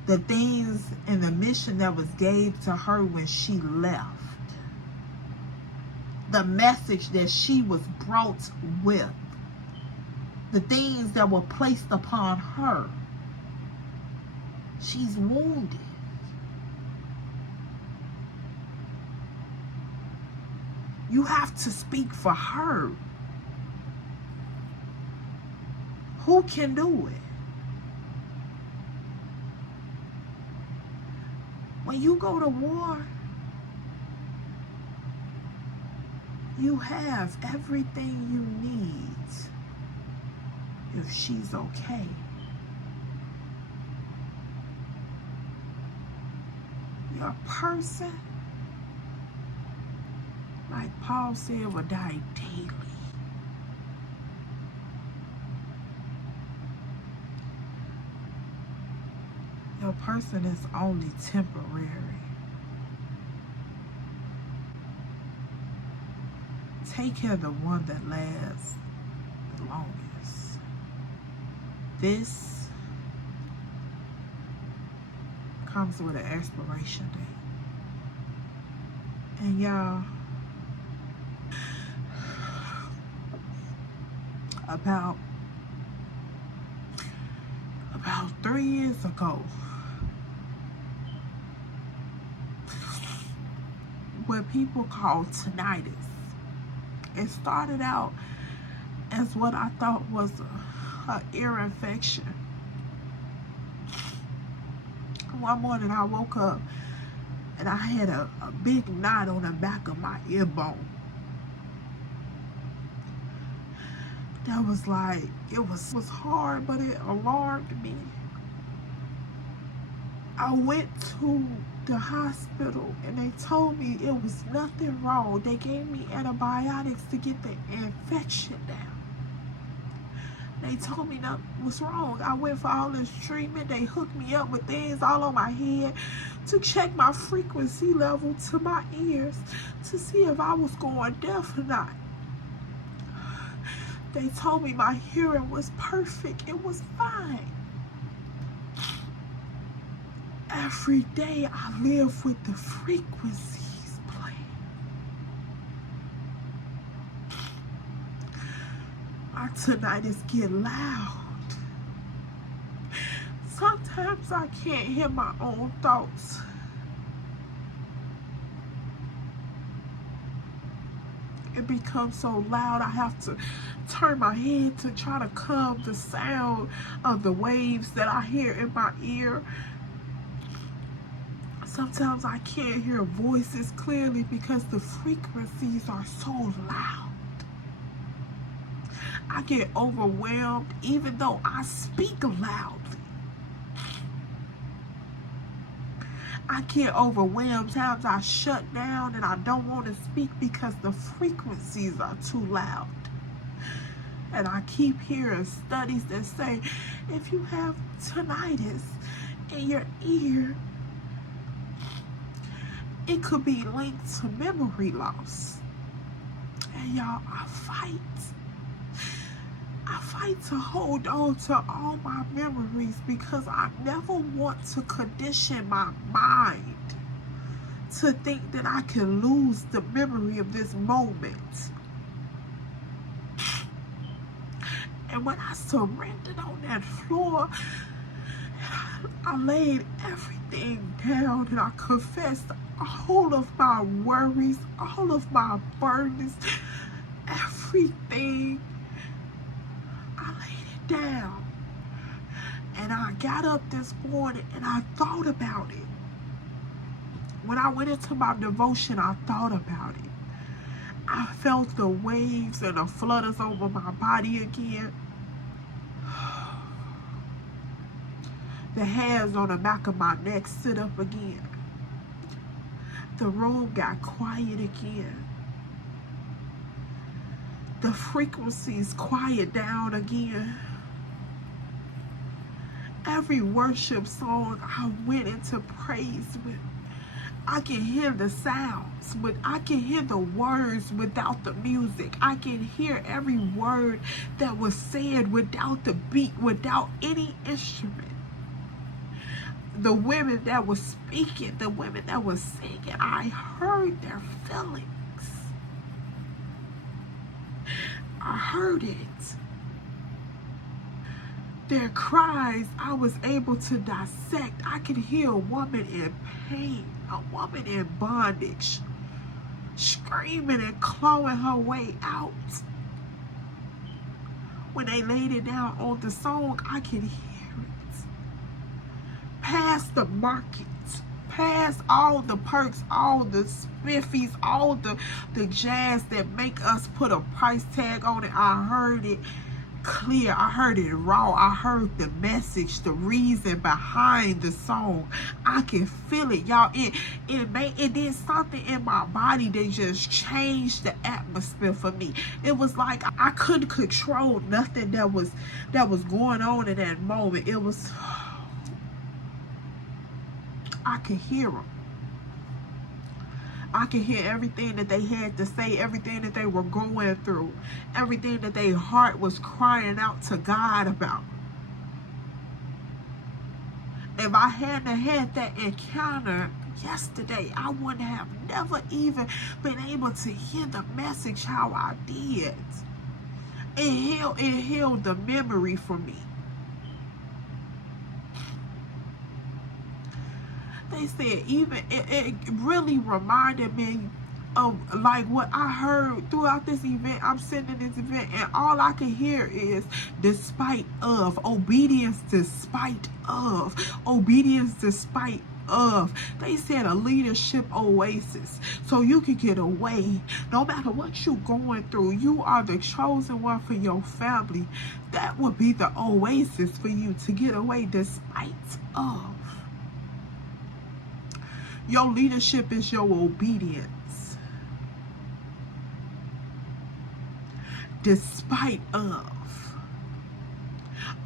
The things and the mission that was gave to her when she left. The message that she was brought with. The things that were placed upon her. She's wounded. You have to speak for her. Who can do it? When you go to war, you have everything you need if she's okay. Your person, like Paul said, will die daily. Your person is only temporary. Take care of the one that lasts the longest. This comes with an expiration date. And y'all, about 3 years ago, what people call tinnitus. It started out as what I thought was an ear infection. One morning I woke up and I had a big knot on the back of my ear bone. That was like, it was hard, but it alarmed me. I went to the hospital and they told me it was nothing wrong. They gave me antibiotics to get the infection down. They told me nothing was wrong. I went for all this treatment. They hooked me up with things all on my head to check my frequency level to my ears to see if I was going deaf or not. They told me my hearing was perfect. It was fine. Every day I live with the frequencies playing. My tinnitus get loud. Sometimes I can't hear my own thoughts. It becomes so loud I have to turn my head to try to calm the sound of the waves that I hear in my ear. Sometimes I can't hear voices clearly because the frequencies are so loud. I get overwhelmed even though I speak loudly. I get overwhelmed. Sometimes I shut down and I don't want to speak because the frequencies are too loud. And I keep hearing studies that say if you have tinnitus in your ear, it could be linked to memory loss. And y'all, I fight to hold on to all my memories because I never want to condition my mind to think that I can lose the memory of this moment. And when I surrendered on that floor, I laid everything down and I confessed all of my worries, all of my burdens, everything. I laid it down. And I got up this morning and I thought about it. When I went into my devotion, I thought about it. I felt the waves and the flutters over my body again. The hairs on the back of my neck stood up again. The room got quiet again. The frequencies quiet down again. Every worship song I went into praise with, I can hear the sounds, but I can hear the words without the music. I can hear every word that was said without the beat, without any instrument. The women that were speaking, the women that were singing, I heard their feelings. I heard it. Their cries, I was able to dissect. I could hear a woman in pain, a woman in bondage, screaming and clawing her way out. When they laid it down on the song, I could hear it. Past the market, past all the perks, all the spiffies, all the jazz that make us put a price tag on it, I heard it clear. I heard it raw. I heard the message, the reason behind the song. I can feel it, y'all. It did something in my body that just changed the atmosphere for me. It was like I couldn't control nothing that was going on in that moment. It was, I could hear them. I could hear everything that they had to say, everything that they were going through, everything that their heart was crying out to God about. If I hadn't had that encounter yesterday, I wouldn't have never even been able to hear the message how I did. It healed the memory for me. They said even it really reminded me of like what I heard throughout this event. I'm sitting in this event and all I can hear is despite of, obedience despite of, obedience despite of. They said a leadership oasis, so you can get away no matter what you're going through. You are the chosen one for your family. That would be the oasis for you to get away despite of. Your leadership is your obedience. Despite of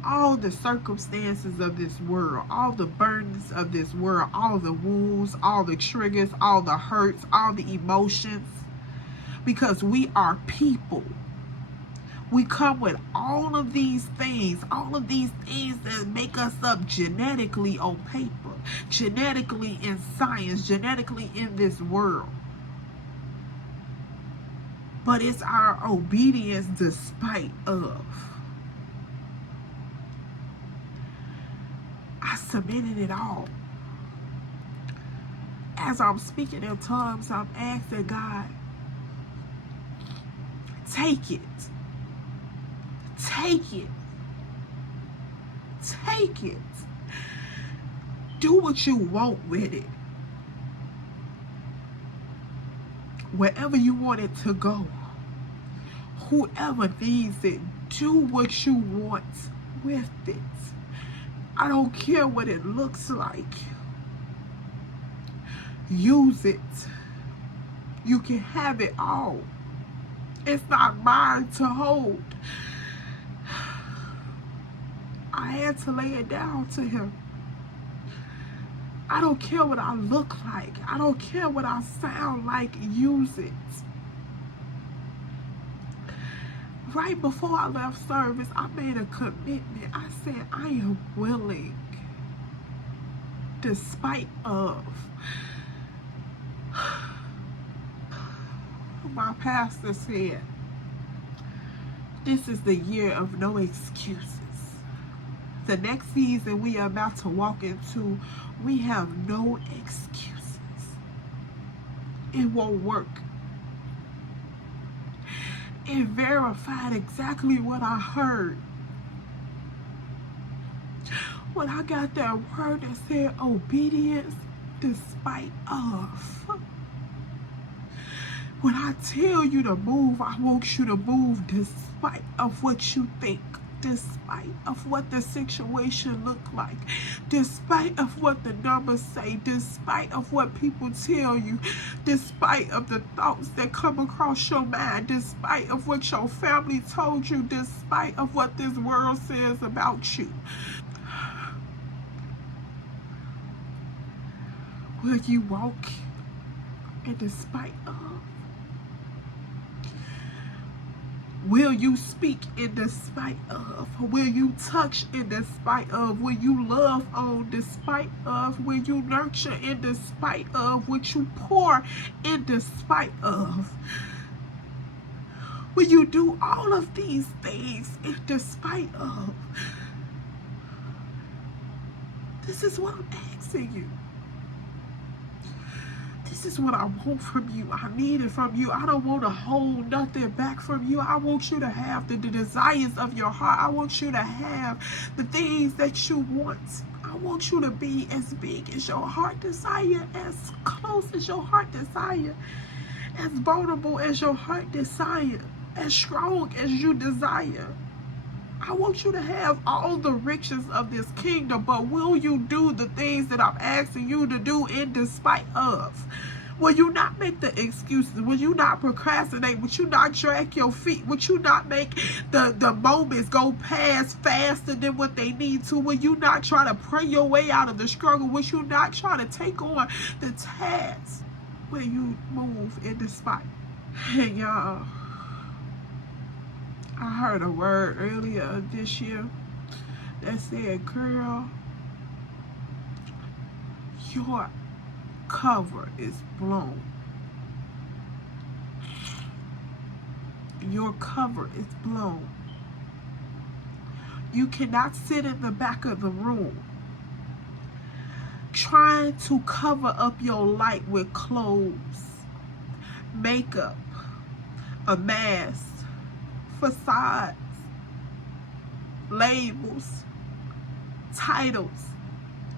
all the circumstances of this world, all the burdens of this world, all the wounds, all the triggers, all the hurts, all the emotions. Because we are people. We come with all of these things that make us up genetically on paper, genetically in science, genetically in this world. But it's our obedience despite of. I submitted it all. As I'm speaking in tongues, I'm asking God, take it. Take it. Take it. Do what you want with it. Wherever you want it to go. Whoever needs it, do what you want with it. I don't care what it looks like. Use it. You can have it all. It's not mine to hold. I had to lay it down to him. I don't care what I look like. I don't care what I sound like. Use it. Right before I left service, I made a commitment. I said, I am willing, despite of. My pastor said, this is the year of no excuses. The next season we are about to walk into, we have no excuses. It won't work. It verified exactly what I heard. When I got that word that said obedience despite of. When I tell you to move, I want you to move despite of what you think, despite of what the situation look like, despite of what the numbers say, despite of what people tell you, despite of the thoughts that come across your mind, despite of what your family told you, despite of what this world says about you. Will you walk in despite of? Will you speak in despite of? Will you touch in despite of? Will you love on despite of? Will you nurture in despite of? Will you pour in despite of? Will you do all of these things in despite of? This is what I'm asking you. This is what I want from you. I need it from you. I don't want to hold nothing back from you. I want you to have the desires of your heart. I want you to have the things that you want. I want you to be as big as your heart desire, as close as your heart desire, as vulnerable as your heart desire, as strong as you desire. I want you to have all the riches of this kingdom, but will you do the things that I'm asking you to do in despite of? Will you not make the excuses? Will you not procrastinate? Will you not drag your feet? Will you not make the moments go past faster than what they need to? Will you not try to pray your way out of the struggle? Will you not try to take on the task where you move in despite? Hey, y'all. I heard a word earlier this year that said, girl, your cover is blown. Your cover is blown. You cannot sit in the back of the room trying to cover up your light with clothes, makeup, a mask, facades, labels, titles,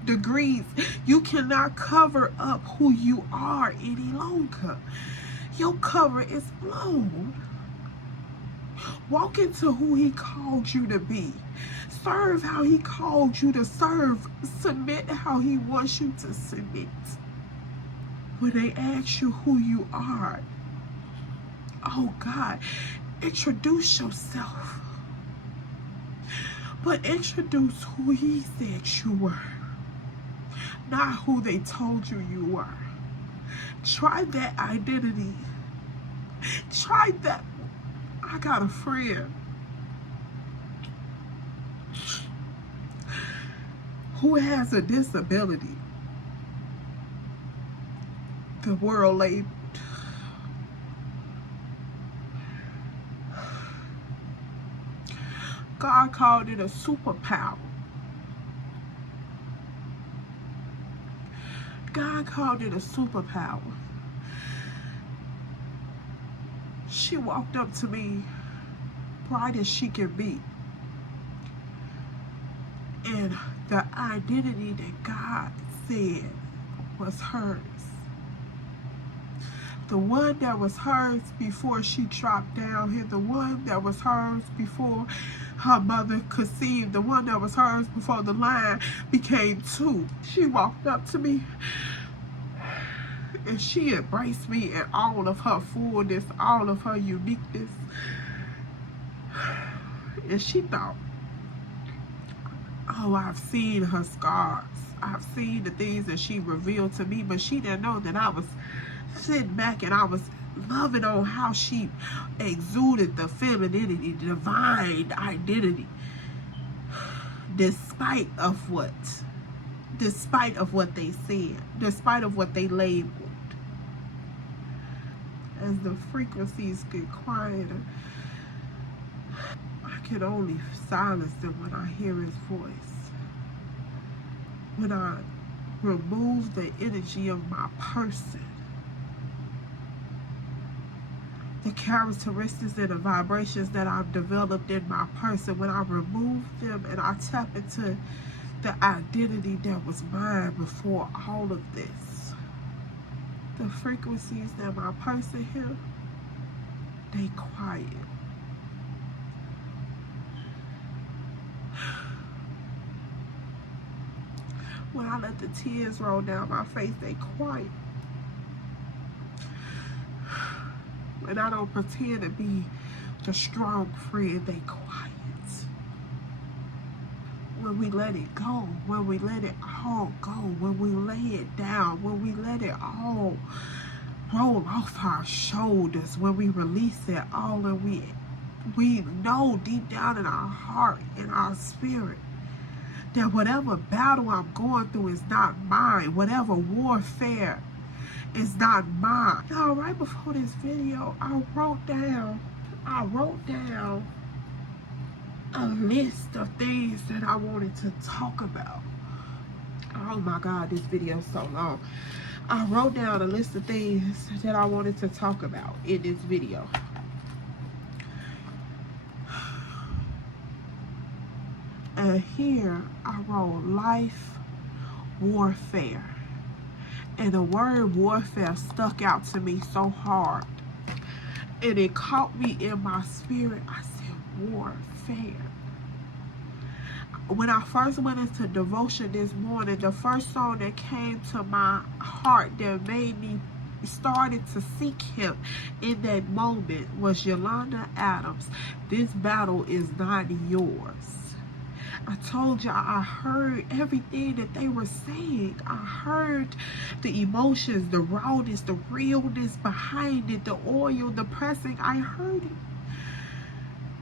degrees. You cannot cover up who you are any longer. Your cover is blown. Walk into who he called you to be. Serve how he called you to serve. Submit how he wants you to submit. When they ask you who you are, oh God, introduce yourself, but introduce who he said you were, not who they told you you were. Try that identity. Try that. I got a friend who has a disability. The world labeled. God called it a superpower. God called it a superpower. She walked up to me, bright as she could be. And the identity that God said was hers. The one that was hers before she dropped down here. The one that was hers before her mother conceived. The one that was hers before the line became two. She walked up to me and she embraced me in all of her fullness, all of her uniqueness. And she thought, oh, I've seen her scars. I've seen the things that she revealed to me, but she didn't know that I was sitting back and I was loving on how she exuded the femininity, the divine identity, despite of what they said, despite of what they labeled. As the frequencies get quieter, I can only silence them when I hear his voice. When I remove the energy of my person, the characteristics and the vibrations that I've developed in my person, when I remove them and I tap into the identity that was mine before all of this, the frequencies that my person hears, they quiet. When I let the tears roll down my face, they quiet. When I don't pretend to be the strong friend, they quiet. When we let it go, when we let it all go, when we lay it down, when we let it all roll off our shoulders, when we release it all, and we know deep down in our heart, in our spirit, that whatever battle I'm going through is not mine. Whatever warfare is not mine. Now, right before this video, I wrote down a list of things that I wanted to talk about. Oh my God, this video is so long. I wrote down a list of things that I wanted to talk about in this video. And here I wrote life warfare. And the word warfare stuck out to me so hard. And it caught me in my spirit. I said, warfare. When I first went into devotion this morning, the first song that came to my heart that made me started to seek him in that moment was Yolanda Adams, "This Battle Is Not Yours." I told y'all I heard everything that they were saying. I heard the emotions, the rawness, the realness behind it, the oil, the pressing. I heard it.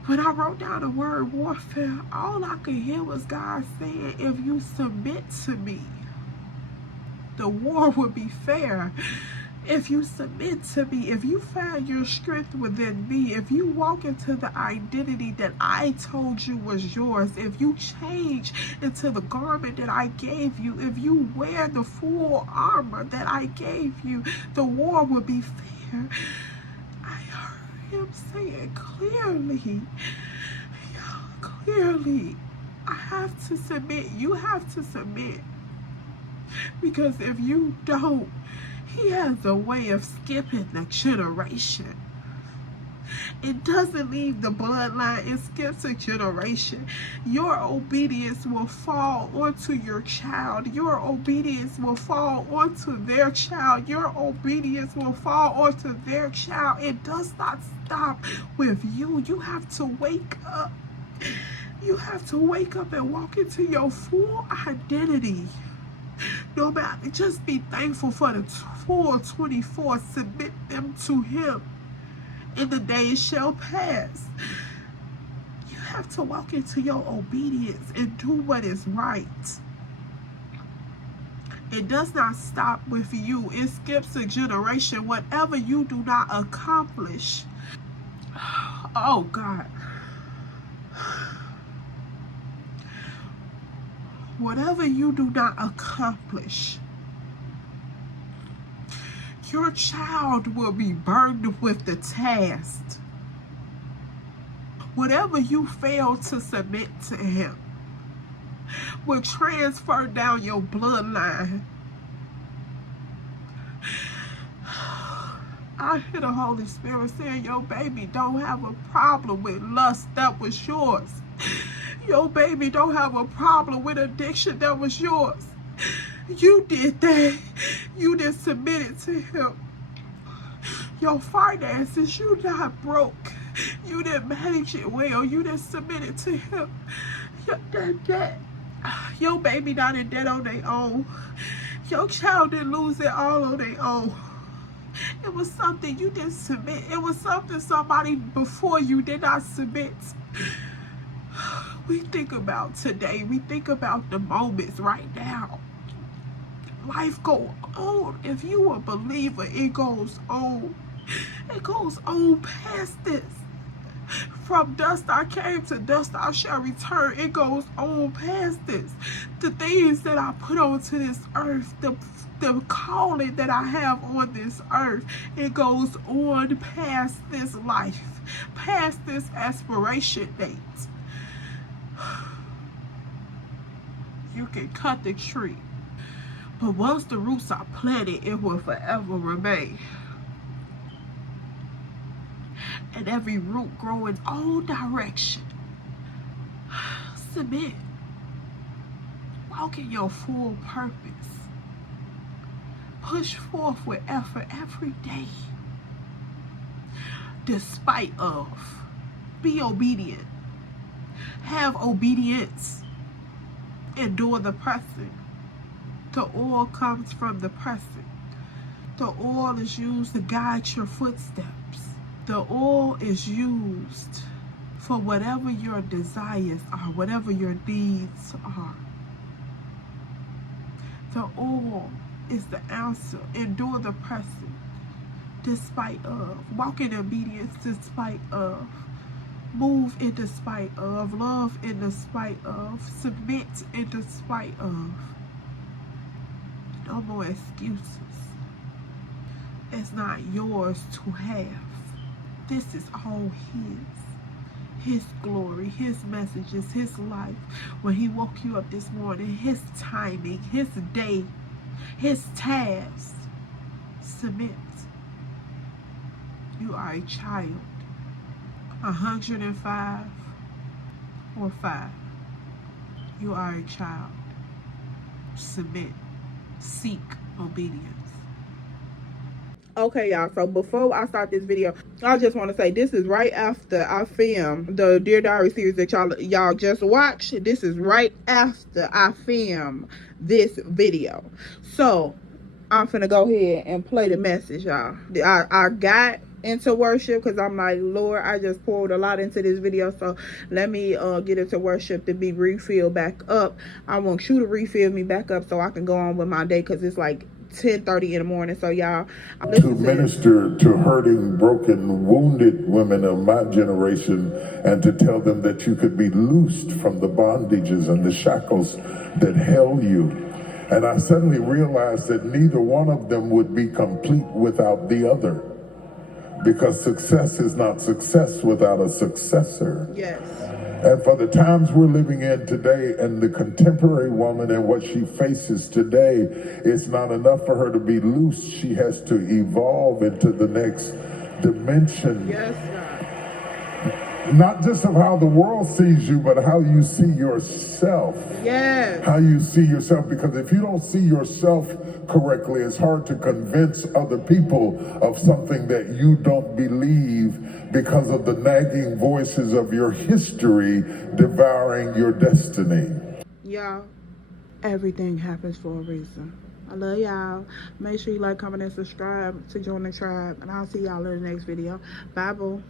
When I wrote down the word warfare, all I could hear was God saying, if you submit to me, the war would be fair. If you submit to me, if you find your strength within me, if you walk into the identity that I told you was yours, if you change into the garment that I gave you, if you wear the full armor that I gave you, the war will be fair. I heard him saying clearly, I have to submit. You have to submit. Because if you don't, he has a way of skipping the generation. It doesn't leave the bloodline, it skips a generation. Your obedience will fall onto your child. Your obedience will fall onto their child. Your obedience will fall onto their child. It does not stop with you. You have to wake up. You have to wake up and walk into your full identity. No matter, just be thankful for the full 24. Submit them to him, and the days shall pass. You have to walk into your obedience and do what is right. It does not stop with you. It skips a generation. Whatever you do not accomplish, oh God, whatever you do not accomplish, your child will be burdened with the task. Whatever you fail to submit to him will transfer down your bloodline. I hear the Holy Spirit saying your baby don't have a problem with lust that was yours. Your baby don't have a problem with addiction that was yours. You did that. You didn't submit it to him. Your finances, you not broke. You didn't manage it well. You didn't submit it to him. Your baby not in debt on their own. Your child didn't lose it all on their own. It was something you didn't submit. It was something somebody before you did not submit. We think about today. We think about the moments right now. Life goes on. If you a believer, it goes on. It goes on past this. From dust I came, to dust I shall return. It goes on past this. The things that I put onto this earth, the calling that I have on this earth, it goes on past this life, past this expiration date. You can cut the tree, but once the roots are planted, it will forever remain. Let every root grow in all direction. Submit. Walk in your full purpose. Push forth with effort every day. Despite of. Be obedient. Have obedience. Endure the pressing. The oil comes from the pressing. The oil is used to guide your footsteps. The oil is used for whatever your desires are, whatever your needs are. The oil is the answer. Endure the pressing despite of. Walk in obedience despite of. Move in despite of. Love in despite of. Submit in despite of. No more excuses. It's not yours to have. This is all His glory, His messages, His life. When He woke you up this morning, His timing, His day, His task. Submit. You are a child. 105 or 5. You are a child. Submit. Seek obedience. Okay, y'all, so before I start this video, I just want to say this is right after I filmed the Dear Diary series that y'all just watched. This is right after I filmed this video. So I'm finna go ahead and play the message, y'all. I got into worship because I'm like, Lord, I just poured a lot into this video, so let me get into worship to be refilled back up. I want you to refill me back up so I can go on with my day, because it's like 10:30 in the morning. So y'all, to minister to hurting, broken, wounded women of my generation, and to tell them that you could be loosed from the bondages and the shackles that held you. And I suddenly realized that neither one of them would be complete without the other, because success is not success without a successor. yes. And for the times we're living in today, and the contemporary woman and what she faces today, it's not enough for her to be loose. She has to evolve into the next dimension. Yes, God. Not just of how the world sees you, but how you see yourself. Yes. How you see yourself, because if you don't see yourself correctly, it's hard to convince other people of something that you don't believe, because of the nagging voices of your history devouring your destiny. Y'all, everything happens for a reason. I love y'all. Make sure you like, comment, and subscribe to join the tribe, and I'll see y'all in the next video. Bye, boo.